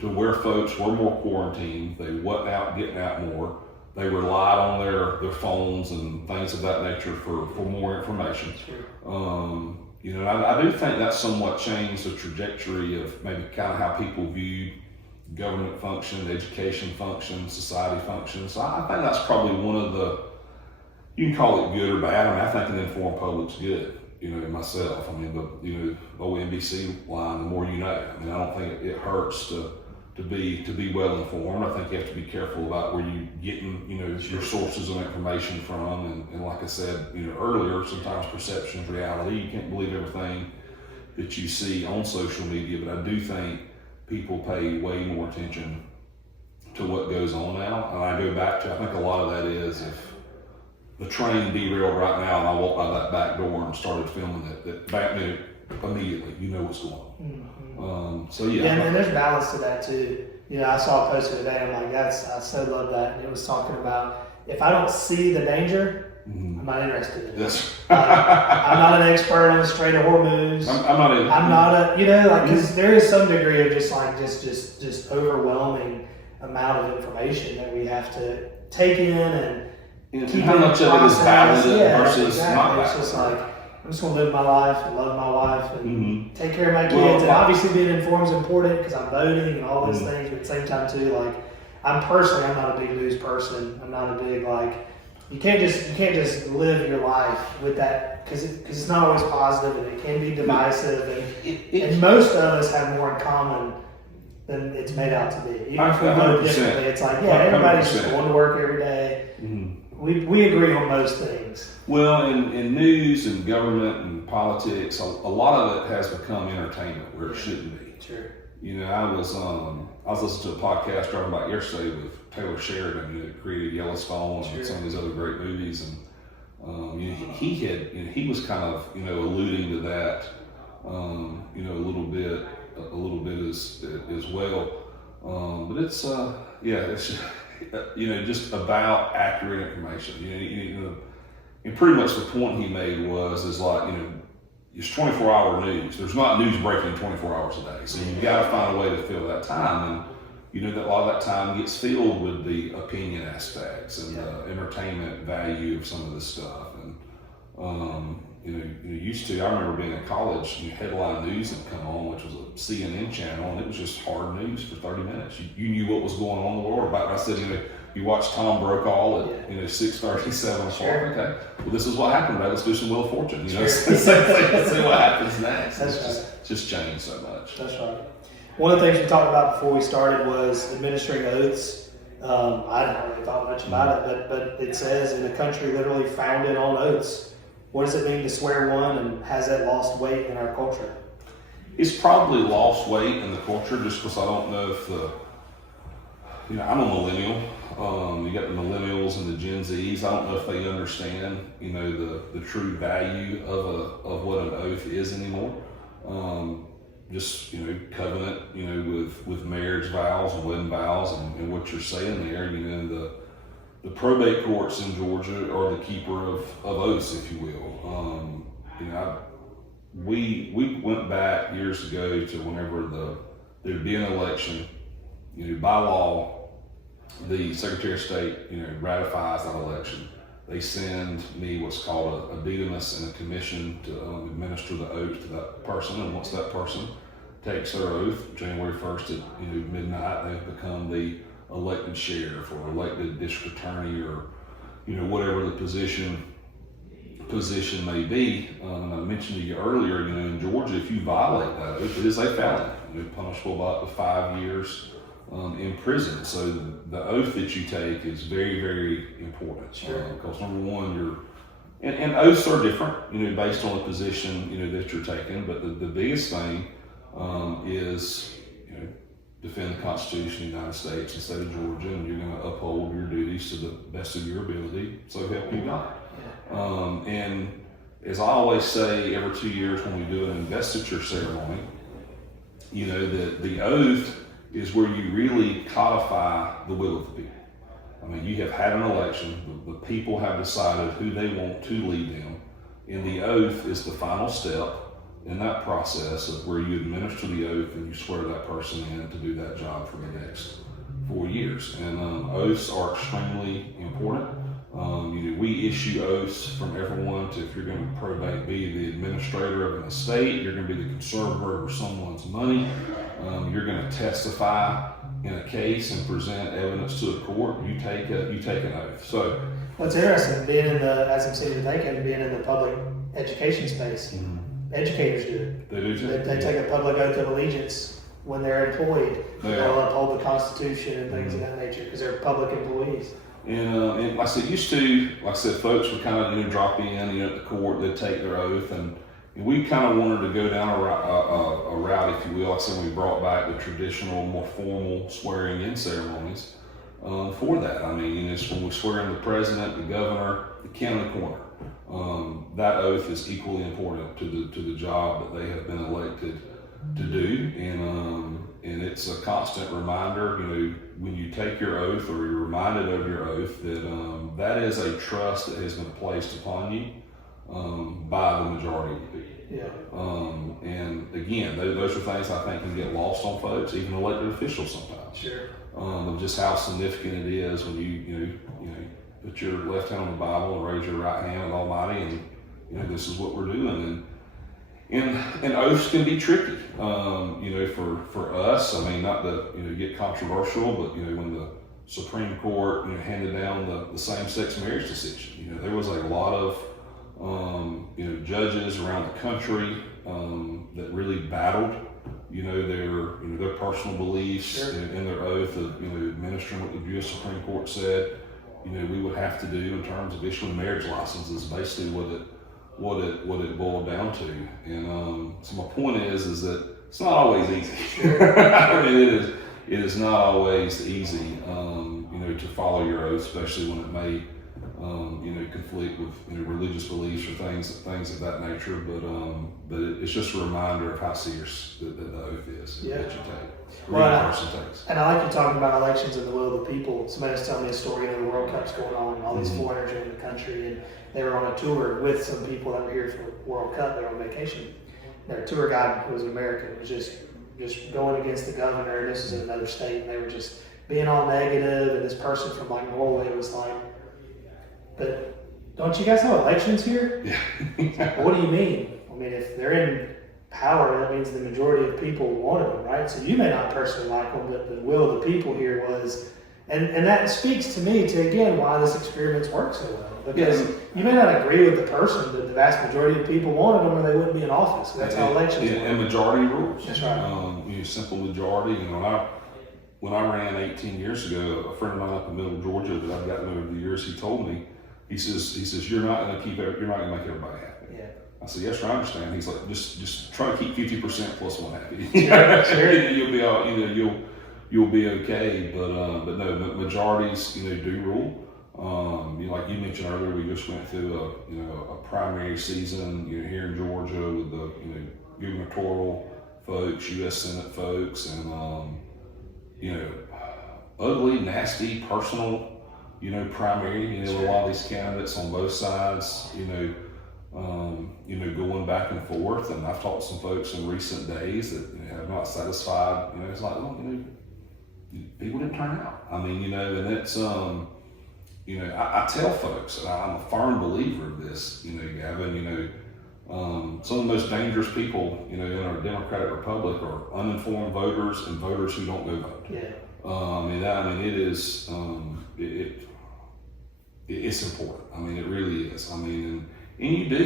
to where folks were more quarantined, they wasn't out getting out more, they relied on their phones and things of that nature for more information. And I do think that somewhat changed the trajectory of maybe kind of how people view government function, education function, society function. So I think that's probably one of the, you can call it good or bad. I think an informed public's good, myself. The old NBC line, the more you know. I don't think it hurts to be well informed. I think you have to be careful about where you're getting, your sources of information from. And like I said, earlier, sometimes perception is reality. You can't believe everything that you see on social media, but I do think people pay way more attention to what goes on now. And I go back to, I think a lot of that is if the train derailed right now and I walked by that back door and started filming it, that immediately, what's going on. Mm-hmm. So yeah. Yeah, and there's balance to that too. I saw a post today, I'm like, I so love that. And it was talking about, if I don't see the danger, I'm not interested in it. Yes. I'm not an expert on the Strait of Hormuz. I'm not because there is some degree of just overwhelming amount of information that we have to take in and how much of it is valid versus not valid. It's just like, I'm just going to live my life and love my wife and take care of my kids. And obviously being informed is important because I'm voting and all those things. But at the same time too, like I'm not a big news person. I'm not a big You can't just live your life with that, because it's not always positive, and it can be divisive, and most of us have more in common than it's made out to be. Even if we vote differently, it's like, yeah, everybody's just going to work every day. Mm-hmm. We agree on most things. Well, in news and government and politics, a lot of it has become entertainment where it shouldn't be. Sure. You know, I was listening to a podcast talking about yesterday with Taylor Sheridan, who created Yellowstone and some of these other great movies, and you know, he was kind of, you know, alluding to that, you know, a little bit as well. But it's it's you know, just about accurate information. You know, and pretty much the point he made is like, you know, it's 24-hour news. There's not news breaking 24 hours a day. So you've got to find a way to fill that time. And, you know, that a lot of that time gets filled with the opinion aspects and the entertainment value of some of this stuff. And, you know, I remember being in college, headline news would come on, which was a CNN channel, and it was just hard news for 30 minutes. You knew what was going on in the world. Like I said, you know, you watch Tom Brokaw at 6:37. Sure. Okay, well, this is what happened, right? Let's do some Wheel of Fortune. You know, let's see what happens next. That's just changed so much. That's right. One of the things we talked about before we started was administering oaths. I hadn't really thought much about it, but it says in a country literally founded on oaths. What does it mean to swear one, and has that lost weight in our culture? It's probably lost weight in the culture just because I don't know if you know, I'm a millennial. You got the millennials and the Gen Zs. I don't know if they understand, you know, the true value of what an oath is anymore. Just, you know, covenant, you know, with marriage vows and wedding vows and what you're saying there, you know, the probate courts in Georgia are the keeper of oaths, if you will. You know, we went back years ago to whenever there'd be an election. You know, by law, the Secretary of State, you know, ratifies that election. They send me what's called a deedimus and a commission to administer the oath to that person. And once that person takes their oath, January 1st at midnight, they've become the elected sheriff or elected district attorney, or, you know, whatever the position may be. And I mentioned to you earlier, you know, in Georgia, if you violate that oath, it is a felony. You're punishable by up to 5 years in prison. So the oath that you take is very, very important. Sure. Because number one, and oaths are different, you know, based on the position, you know, that you're taking. But the biggest thing is, you know, defend the Constitution of the United States and state of Georgia, and you're going to uphold your duties to the best of your ability. So help you God. Yeah. And as I always say, every 2 years when we do an investiture ceremony, you know, that the oath is where you really codify the will of the people. I mean, you have had an election, the people have decided who they want to lead them, and the oath is the final step in that process of where you administer the oath and you swear that person in to do that job for the next 4 years. And oaths are extremely important. You know, we issue oaths from everyone to, if you're going to probate, be the administrator of an estate, you're going to be the conservator over someone's money, you're going to testify in a case and present evidence to a court. You take an oath. So what's interesting, being in the, as I'm sitting thinking, being in the public education space, educators do it. They do too. They take a public oath of allegiance when they're employed. They'll uphold the Constitution and things of that nature because they're public employees. And like I said, folks would kind of, you know, drop in, you know, at the court, they'd take their oath, and we kind of wanted to go down a route, if you will. Like I said, we brought back the traditional, more formal swearing-in ceremonies for that. I mean, you know, it's when we swear in the president, the governor, the county coroner. That oath is equally important to the job that they have been elected to do, and it's a constant reminder, you know, when you take your oath or you're reminded of your oath, that that is a trust that has been placed upon you by the majority of the people. Yeah. And again, those are things I think can get lost on folks, even elected officials sometimes. Sure. Of just how significant it is when you put your left hand on the Bible and raise your right hand with Almighty, and you know, this is what we're doing. And oaths can be tricky, you know, for us. I mean, not to, you know, get controversial, but you know, when Supreme Court, handed down the same-sex marriage decision. There was a lot of judges around the country that really battled, their personal beliefs Sure. and their oath of, administering what the U.S. Supreme Court said, we would have to do in terms of issuing marriage licenses, basically what it boiled down to. And so my point is that it's not always easy. I mean, it is not always easy, to follow your oath, especially when it may, conflict with religious beliefs or things of that nature. But it's just a reminder of how serious the oath is that you take. Well, person takes. And I like you talking about elections and the will of the people. Somebody was telling me a story. The World Cup's going on, and all these foreigners are in the country, and they were on a tour with some people that were here for the World Cup. They were on vacation. Their tour guide, who was an American, was just going against the governor, and this is in another state, and they were just being all negative, and this person from Norway was like, but don't you guys have elections here? Yeah. What do you mean? I mean, if they're in power, that means the majority of people wanted them, right? So you may not personally like them, but the will of the people here was, and that speaks to me to, again, why this experiments work so well. Because you may not agree with the person, but the vast majority of people wanted them or they wouldn't be in office. That's how elections work. And majority rules. That's right. Simple majority. When I ran 18 years ago, a friend of mine up in Middle Georgia that I've gotten over the years, he told me, he says, you're not going to make everybody happy. Yeah. I said, yes, sir, I understand. He's like, just try to keep 50% plus one happy. Sure. You'll be all, you'll be okay. But no, majorities, do rule. Like you mentioned earlier, we just went through a primary season, here in Georgia with the, gubernatorial folks, U.S. Senate folks, and ugly, nasty, personal, primary, with a lot of these candidates on both sides, going back and forth. And I've talked to some folks in recent days that have not satisfied. It's like, well, people didn't turn out. I mean, and it's I tell folks, and I'm a firm believer of this, Gavin, some of the most dangerous people, in our democratic republic are uninformed voters and voters who don't go vote. Yeah. It is, it's important. It really is. And you do,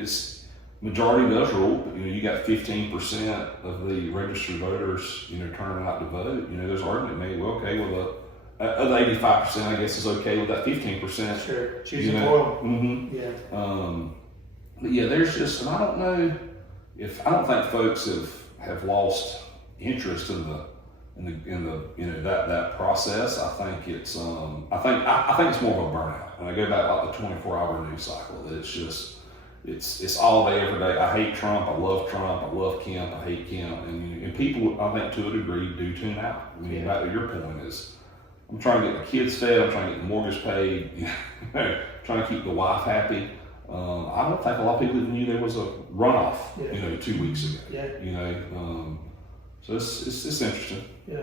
it's majority does rule, but, you got 15% of the registered voters, turning out to vote. There's an argument made, well, okay, well, the 85%, I guess, is okay with that 15%. Sure, choosing for them. Yeah. But yeah, there's just, and I don't know I don't think folks have lost interest in the that process. I think it's I think it's more of a burnout. And I go back like the 24-hour news cycle. That it's just it's all day every day. I hate Trump. I love Trump. I love Kemp. I hate Kemp. And people, I think, to a degree, do tune out. Back to your point is, I'm trying to get my kids fed. I'm trying to get the mortgage paid. Trying to keep the wife happy. I don't think a lot of people even knew there was a runoff. 2 weeks ago. Yeah. So it's interesting. Yeah.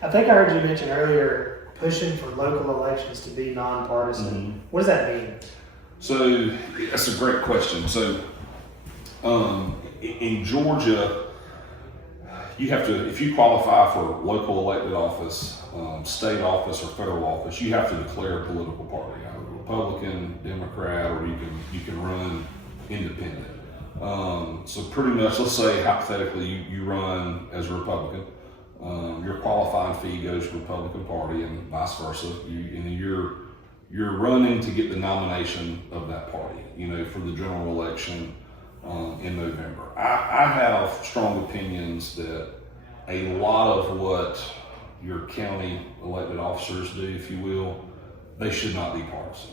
I think I heard you mention earlier pushing for local elections to be nonpartisan. Mm-hmm. What does that mean? So that's a great question. So in Georgia, you have to, if you qualify for local elected office, state office, or federal office, you have to declare a political party, either Republican, Democrat, or you can run independent. So pretty much, let's say hypothetically you run as a Republican, your qualifying fee goes to the Republican Party, and vice versa. You're running to get the nomination of that party, for the general election in November. I have strong opinions that a lot of what your county elected officers do, if you will, they should not be partisan.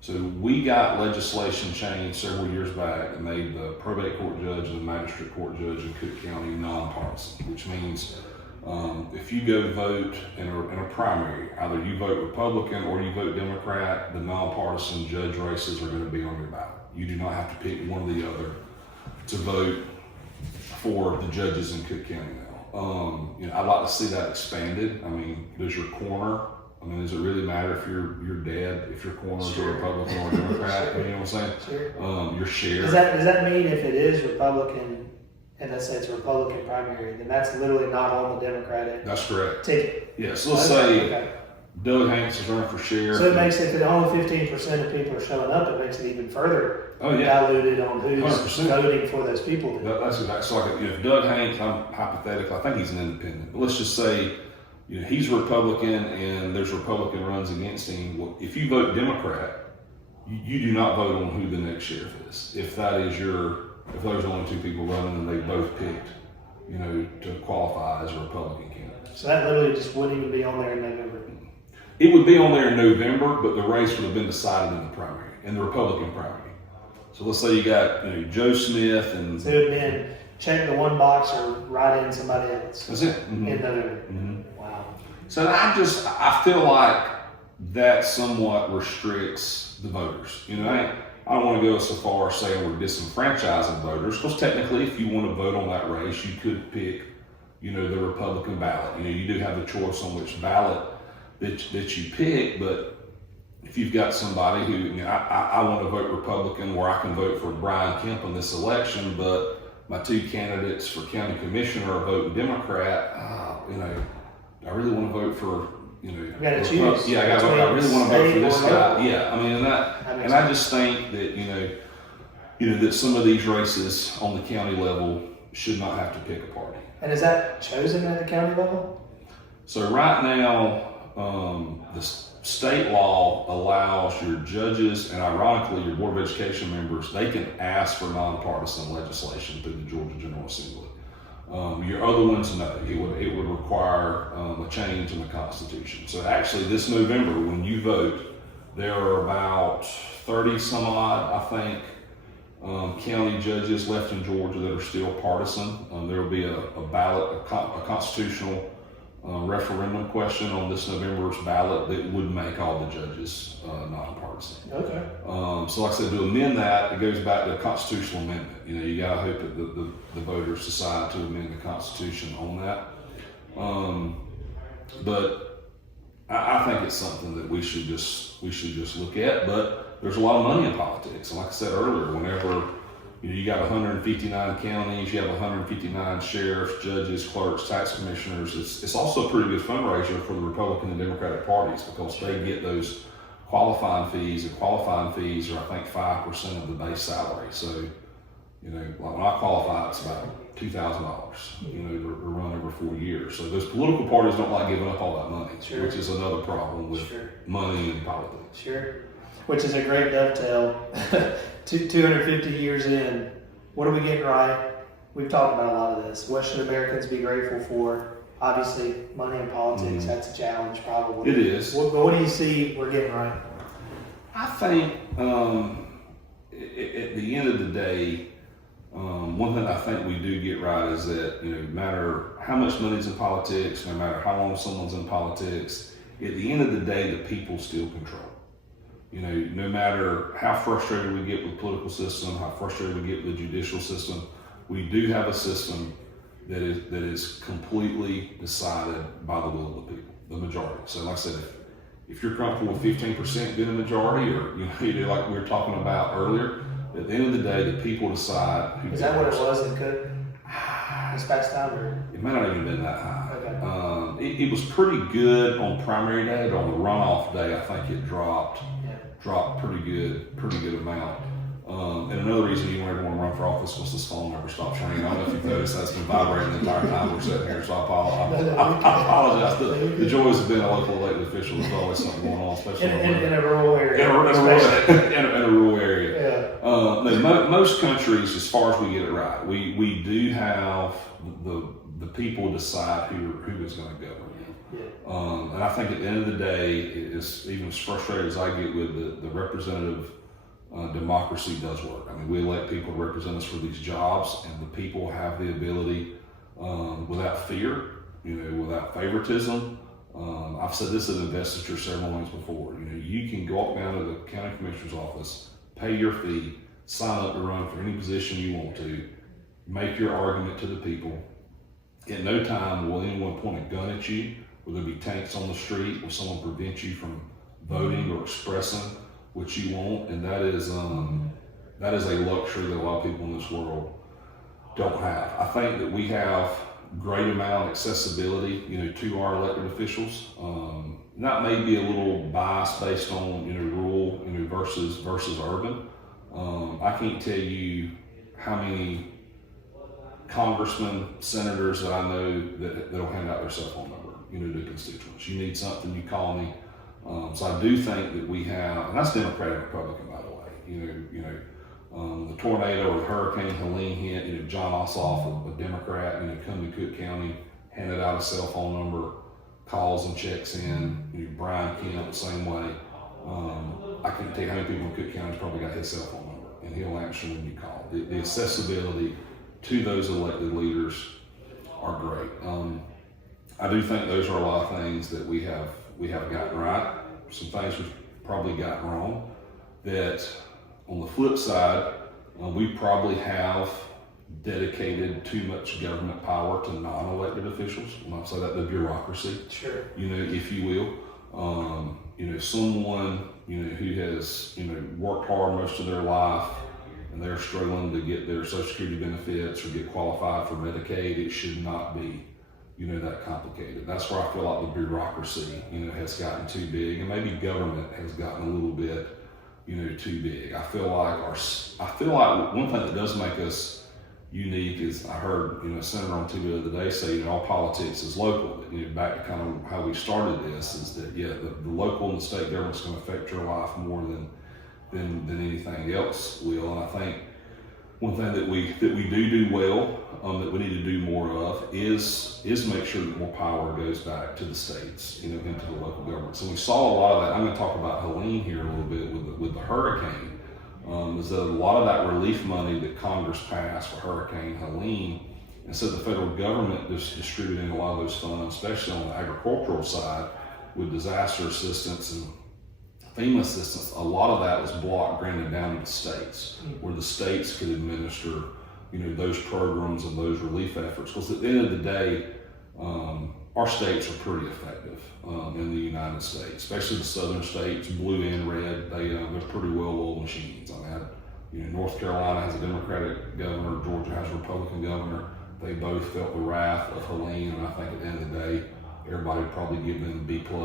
So we got legislation changed several years back that made the probate court judge and the magistrate court judge in Cook County nonpartisan, which means if you go vote in a primary, either you vote Republican or you vote Democrat, the nonpartisan judge races are going to be on your ballot. You do not have to pick one or the other to vote for the judges in Cook County now. I'd like to see that expanded. Does your corner, does it really matter if you're dead, if your corner is a Republican or a Democrat? You know what I'm saying? Sure. Your share. Does that mean if it is Republican and let's say it's a Republican primary, then that's literally not on the Democratic That's correct. ticket. Yeah, so let's say Doug Hanks is running for sheriff. So it makes it that only 15% of people are showing up. It makes it even further diluted on who's 100%. voting for those people. That's exactly. So like if Doug Hanks, I'm hypothetical, I think he's an independent. But let's just say, he's Republican and there's Republican runs against him. Well, if you vote Democrat, you do not vote on who the next sheriff is. If there's only two people running and they both picked, to qualify as a Republican candidate. So that literally just wouldn't even be on there in November. It would be on there in November, but the race would have been decided in the primary, in the Republican primary. So let's say you got Joe Smith and. So it would have been check the one box or write in somebody else. That's it. In November. Mm-hmm. Wow. So I feel like that somewhat restricts the voters. I don't want to go so far as saying we're disenfranchising voters, because technically, if you want to vote on that race, you could pick, the Republican ballot. You do have the choice on which ballot that you pick, but if you've got somebody who, I want to vote Republican, where I can vote for Brian Kemp in this election, but my two candidates for county commissioner are voting Democrat, I really want to vote for, you got to choose. Yeah, I really want to vote for this guy. Yeah, I just think that, that some of these races on the county level should not have to pick a party. And is that chosen at the county level? So right now, the state law allows your judges and ironically your Board of Education members, they can ask for nonpartisan legislation through the Georgia General Assembly. Your other ones, no. It would require a change in the Constitution. So actually this November, when you vote, there are about 30 some odd, I think, county judges left in Georgia that are still partisan. There will be a ballot, a constitutional referendum question on this November's ballot that would make all the judges nonpartisan. Okay. So like I said, to amend that, it goes back to a constitutional amendment. You gotta hope that the voters decide to amend the Constitution on that. But I think it's something that we should just look at. But there's a lot of money in politics, and like I said earlier, whenever you got 159 counties, you have 159 sheriffs, judges, clerks, tax commissioners. It's also a pretty good fundraiser for the Republican and Democratic parties, because they get those qualifying fees, and qualifying fees are, I think, 5% of the base salary. So, like when I qualify, it's about $2,000, to run over 4 years. So those political parties don't like giving up all that money, which is another problem with money in politics. Sure. Which is a great dovetail. 250 years in, what are we getting right? We've talked about a lot of this. What should Americans be grateful for? Obviously, money in politics, that's a challenge probably. It is. What do you see we're getting right? I think at the end of the day, one thing I think we do get right is that, no matter how much money's in politics, no matter how long someone's in politics, at the end of the day, the people still control. No matter how frustrated we get with the political system, how frustrated we get with the judicial system, we do have a system that is completely decided by the will of the people, the majority. So like I said, if you're comfortable with 15% being a majority, or like we were talking about earlier, at the end of the day, the people decide who. Is that what it was in Cook this past time? Or? It might not even been that high. Okay. It was pretty good on primary day, but on the runoff day, I think it dropped pretty good amount. And another reason you don't ever want to run for office was this phone never stops ringing. I don't know if you've noticed that's been vibrating the entire time we're sitting here, so I apologize. The joys of being a local elected official, there's always something going on, especially in a rural area. In a rural area. Yeah. Most countries, as far as we get it right, we do have the people decide who is going to govern. And I think at the end of the day, it's even as frustrated as I get with the representative democracy does work. I mean, we elect people to represent us for these jobs, and the people have the ability, without fear, without favoritism. I've said this at investiture ceremonies before. You can go up down to the county commissioner's office, pay your fee, sign up to run for any position you want to, make your argument to the people. At no time will anyone point a gun at you. Will there be tanks on the street? Will someone prevent you from voting or expressing what you want? And that is a luxury that a lot of people in this world don't have. I think that we have great amount of accessibility, to our elected officials. That may be a little biased based on, rural, versus urban. I can't tell you how many congressmen, senators that I know that'll hand out their cell phone number, to constituents. You need something, you call me. So I do think that we have, and that's Democratic and Republican, by the way. The tornado or the Hurricane Helene hit. John Ossoff, a Democrat, come to Cook County, handed out a cell phone number, calls and checks in. Brian Kemp, the same way. I can't tell you how many people in Cook County's probably got his cell phone number, and he'll answer when you call. The accessibility to those elected leaders are great. I do think those are a lot of things that we have gotten right. Some things we've probably gotten wrong. That on the flip side, we probably have dedicated too much government power to non-elected officials. When I say that, the bureaucracy, sure, if you will. Someone, who has, worked hard most of their life and they're struggling to get their Social Security benefits or get qualified for Medicaid, it should not be, that complicated. That's where I feel like the bureaucracy, has gotten too big, and maybe government has gotten a little bit, too big. I feel like one thing that does make us unique is, I heard, a senator on TV the other day say, all politics is local. But, back to kind of how we started this, is that, the local and the state government's going to affect your life more than anything else will. And I think one thing that we do well, that we need to do more of is make sure that more power goes back to the states, into the local governments. And we saw a lot of that. I'm going to talk about Helene here a little bit with the hurricane. Is that a lot of that relief money that Congress passed for Hurricane Helene, instead of the federal government just distributing a lot of those funds, especially on the agricultural side with disaster assistance and FEMA assistance, a lot of that was blocked, granted down to the states, where the states could administer, those programs and those relief efforts. Because at the end of the day, our states are pretty effective in the United States, especially the southern states, blue and red. They're pretty well-oiled machines. North Carolina has a Democratic governor, Georgia has a Republican governor. They both felt the wrath of Helene, and I think at the end of the day, everybody would probably give them B+, A-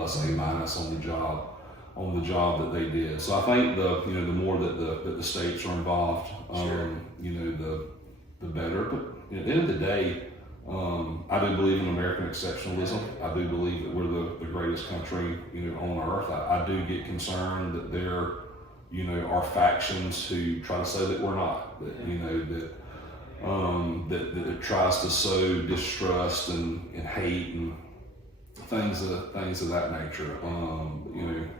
on the job that they did. So I think the more that the states are involved, sure, the better. But at the end of the day, I do believe in American exceptionalism. I do believe that we're the greatest country, on earth. I do get concerned that there, are factions who try to say that we're not. That that tries to sow distrust and hate and things of that nature.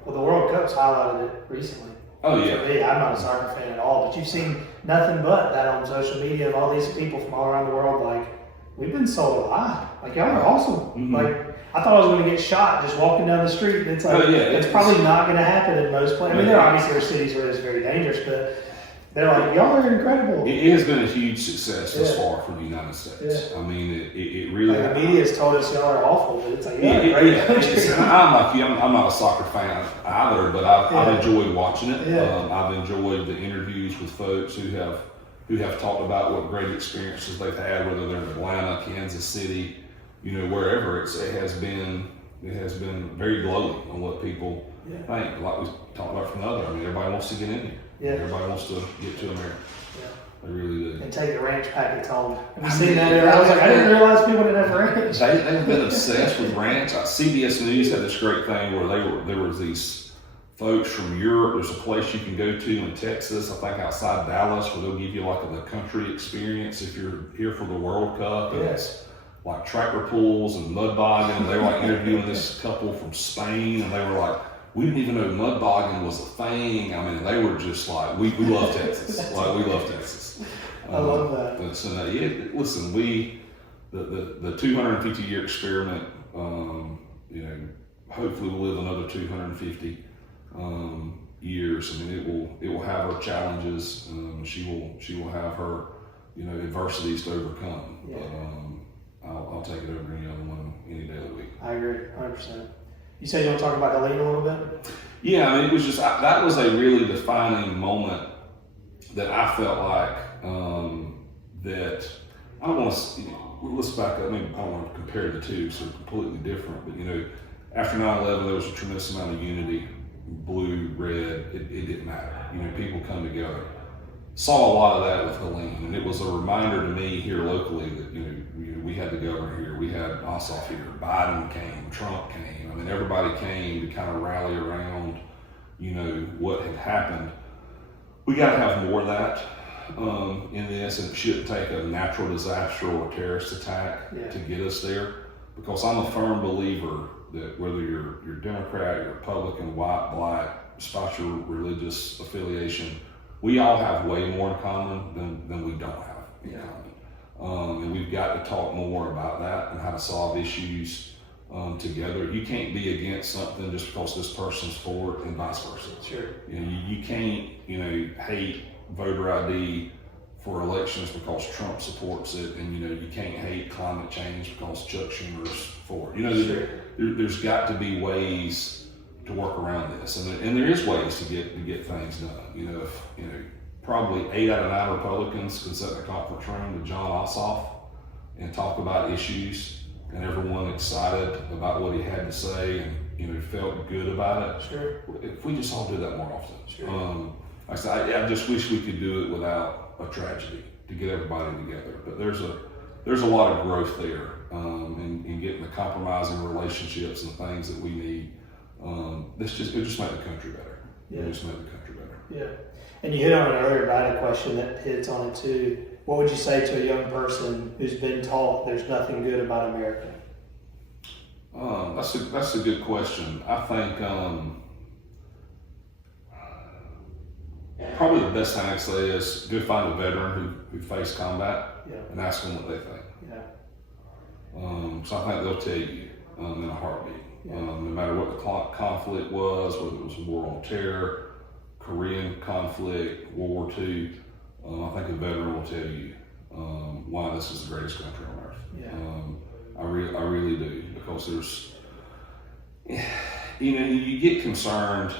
Well, the World Cup's highlighted it recently. Oh yeah. For me, I'm not a soccer fan at all, but you've seen nothing but that on social media of all these people from all around the world. Like, we've been sold a lie. Like, y'all are awesome. Mm-hmm. Like, I thought I was going to get shot just walking down the street. It's like, it's probably not going to happen in most places. I mean, there are cities where it's very dangerous, but they're like, y'all are incredible. It has been a huge success thus far for the United States. I mean, it really. Like, the media has told us y'all are awful, but it's like, I'm like you. I'm not a soccer fan either, but I've enjoyed watching it. I've enjoyed the interviews with folks who have talked about what great experiences they've had, whether they're in Atlanta, Kansas City, wherever. It has been very glowing on what people think. Like we talked about from the other. I mean, everybody wants to get in here. Yeah. Everybody wants to get to America. Yeah. They really do. And take the ranch packets home. Have you seen that? I was like, I didn't realize people didn't have ranch. They've been obsessed with ranch. CBS News had this great thing where there was these folks from Europe. There's a place you can go to in Texas, I think outside Dallas, where they'll give you like the country experience if you're here for the World Cup. And it's like tractor pulls and mud bogging. They were like interviewing this couple from Spain, and they were like, we didn't even know mud bogging was a thing. I mean, they were just like, we love Texas. Like, we love Texas. I love that. So, listen, the 250-year experiment, hopefully we'll live another 250 years. I mean, it will have her challenges. She will have her, adversities to overcome. Yeah. But I'll take it over any other one any day of the week. I agree, 100%. You said you want to talk about Helene a little bit? Yeah, I mean, it was just, that was a really defining moment that I felt like that I don't want to, let's back up. I mean, I don't want to compare the two, so they're completely different. But, after 9/11, there was a tremendous amount of unity, blue, red, it didn't matter. People come together. Saw a lot of that with Helene, and it was a reminder to me here locally that, we had the governor here, we had Ossoff here, Biden came, Trump came. I mean, everybody came to kind of rally around, what had happened. We got to have more of that. In this, and it shouldn't take a natural disaster or a terrorist attack to get us there, because I'm a firm believer that whether you're Democrat, you're Republican, white, black, despite your religious affiliation, we all have way more in common than we don't have in common. And we've got to talk more about that and how to solve issues together. You can't be against something just because this person's for it and vice versa. Sure. You can't, hate voter ID for elections because Trump supports it, and you can't hate climate change because Chuck Schumer's for it. There's got to be ways to work around this, and there is ways to get things done. Probably 8 out of 9 Republicans can sit in a conference room with John Ossoff and talk about issues, and everyone excited about what he had to say, and felt good about it. Sure. If we just all do that more often. Sure. I just wish we could do it without a tragedy to get everybody together. But there's a lot of growth there in getting the compromising relationships and things that we need. It'll just make the country better. Yeah. It'll just make the country better. Yeah. And you hit on another vital question that hits on it too. What would you say to a young person who's been taught there's nothing good about America? That's a good question. I think probably the best thing I can say is go find a veteran who faced combat and ask them what they think. So I think they'll tell you in a heartbeat. No matter what the conflict was, whether it was a war on terror, Korean conflict, World War II, I think a veteran will tell you why this is the greatest country on earth. I really do, because there's, you get concerned,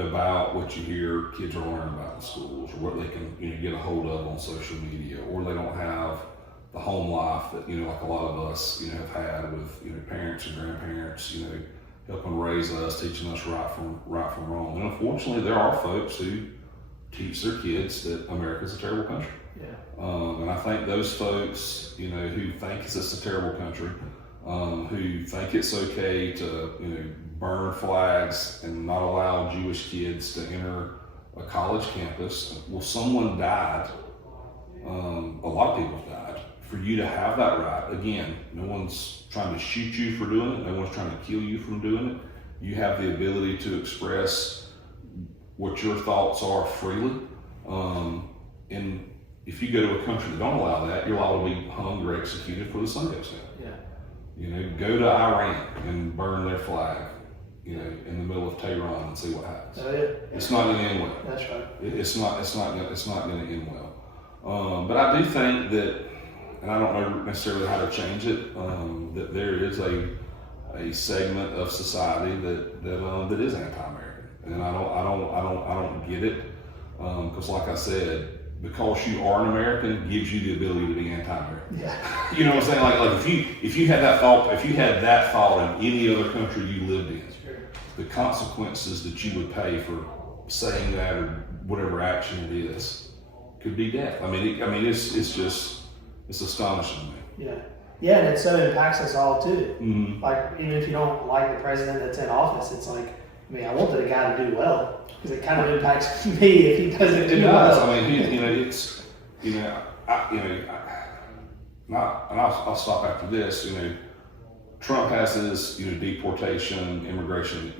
about what you hear kids are learning about in schools, or what they can, get a hold of on social media, or they don't have the home life that, like a lot of us, have had with, parents and grandparents, helping raise us, teaching us right from wrong. And unfortunately, there are folks who teach their kids that America's a terrible country. And I think those folks, who think it's a terrible country, who think it's okay to, burn flags and not allow Jewish kids to enter a college campus. Well, someone died. A lot of people died. For you to have that right, again, no one's trying to shoot you for doing it. No one's trying to kill you from doing it. You have the ability to express what your thoughts are freely. And if you go to a country that don't allow that, you're liable to be hung or executed for the sun goes down. Go to Iran and burn their flag, in the middle of Tehran and see what happens. It's not going to end well. That's right. It's not going to end well. But I do think that, and I don't know necessarily how to change it, that there is a segment of society that is anti-American, and I don't get it, because like I said, because you are an American gives you the ability to be anti-American. You know what I'm saying? Like if you had that thought in any other country you lived in, the consequences that you would pay for saying that or whatever action it is could be death. It's astonishing to me. And it so impacts us all too. Mm-hmm. Like, even if you don't like the president that's in office, it's like, I want the guy to do well, because it kind of impacts me if he doesn't do well. I'll stop after this. Trump has his, deportation, immigration,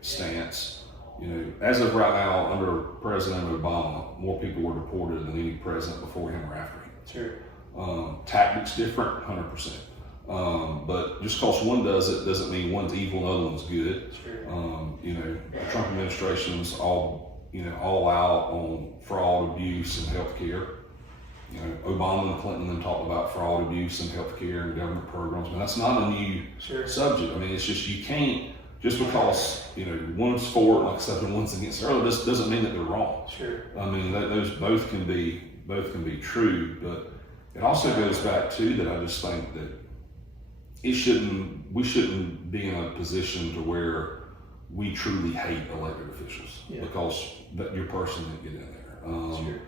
stance. As of right now, under President Obama, more people were deported than any president before him or after him. Sure. Tactics different, 100%. But just because one does it doesn't mean one's evil and the other one's good. Sure. The Trump administration's all out on fraud, abuse, and healthcare. Obama and Clinton then talked about fraud, abuse, and healthcare and government programs. And that's not a new subject. It's just, you can't, just because, one's for it, like I said, and one's against it, this doesn't mean that they're wrong. Sure. Those both can be true, but it also goes back to that I just think that we shouldn't be in a position to where we truly hate elected officials because that your person didn't get in there. Sure.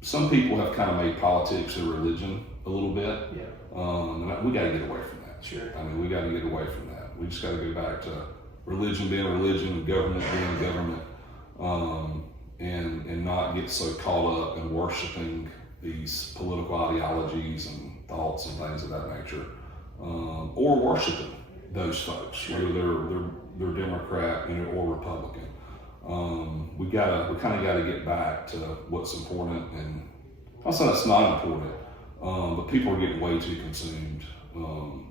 Some people have kind of made politics a religion a little bit. And we got to get away from that. Sure. I mean, we got to get away from that. We just got to go back to religion being religion, government being government, and not get so caught up in worshiping these political ideologies and thoughts and things of that nature, or worshiping those folks, whether they're Democrat, or Republican. We kind of got to get back to what's important, and I'll say that's not important, but people are getting way too consumed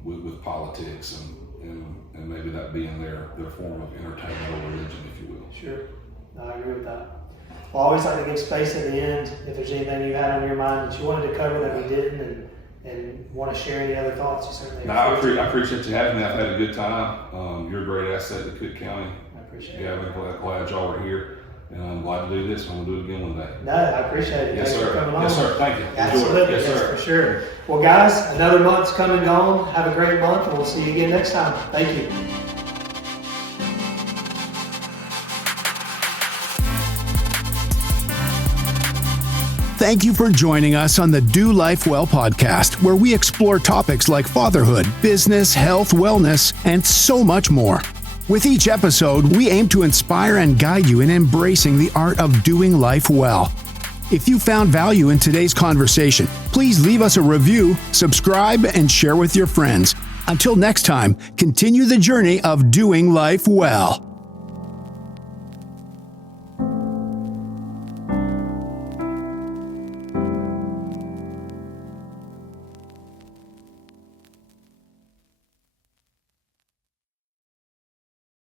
with politics and maybe that being their form of entertainment or religion, if you will. Sure, I agree with that. Well, I always like to give space at the end if there's anything you had on your mind that you wanted to cover that we didn't, and want to share any other thoughts, you certainly. I appreciate you having me. I've had a good time. You're a great asset to Cook County. I appreciate it. Yeah, I'm glad y'all were here, and I'm glad to do this, and we'll do it again one day. No, I appreciate it. Yes, Thanks sir. for coming on. Yes, sir. Thank you. Absolutely. Yes, sir. For sure. Well, guys, another month's come and gone. Have a great month, and we'll see you again next time. Thank you. Thank you for joining us on the Do Life Well podcast, where we explore topics like fatherhood, business, health, wellness, and so much more. With each episode, we aim to inspire and guide you in embracing the art of doing life well. If you found value in today's conversation, please leave us a review, subscribe, and share with your friends. Until next time, continue the journey of doing life well.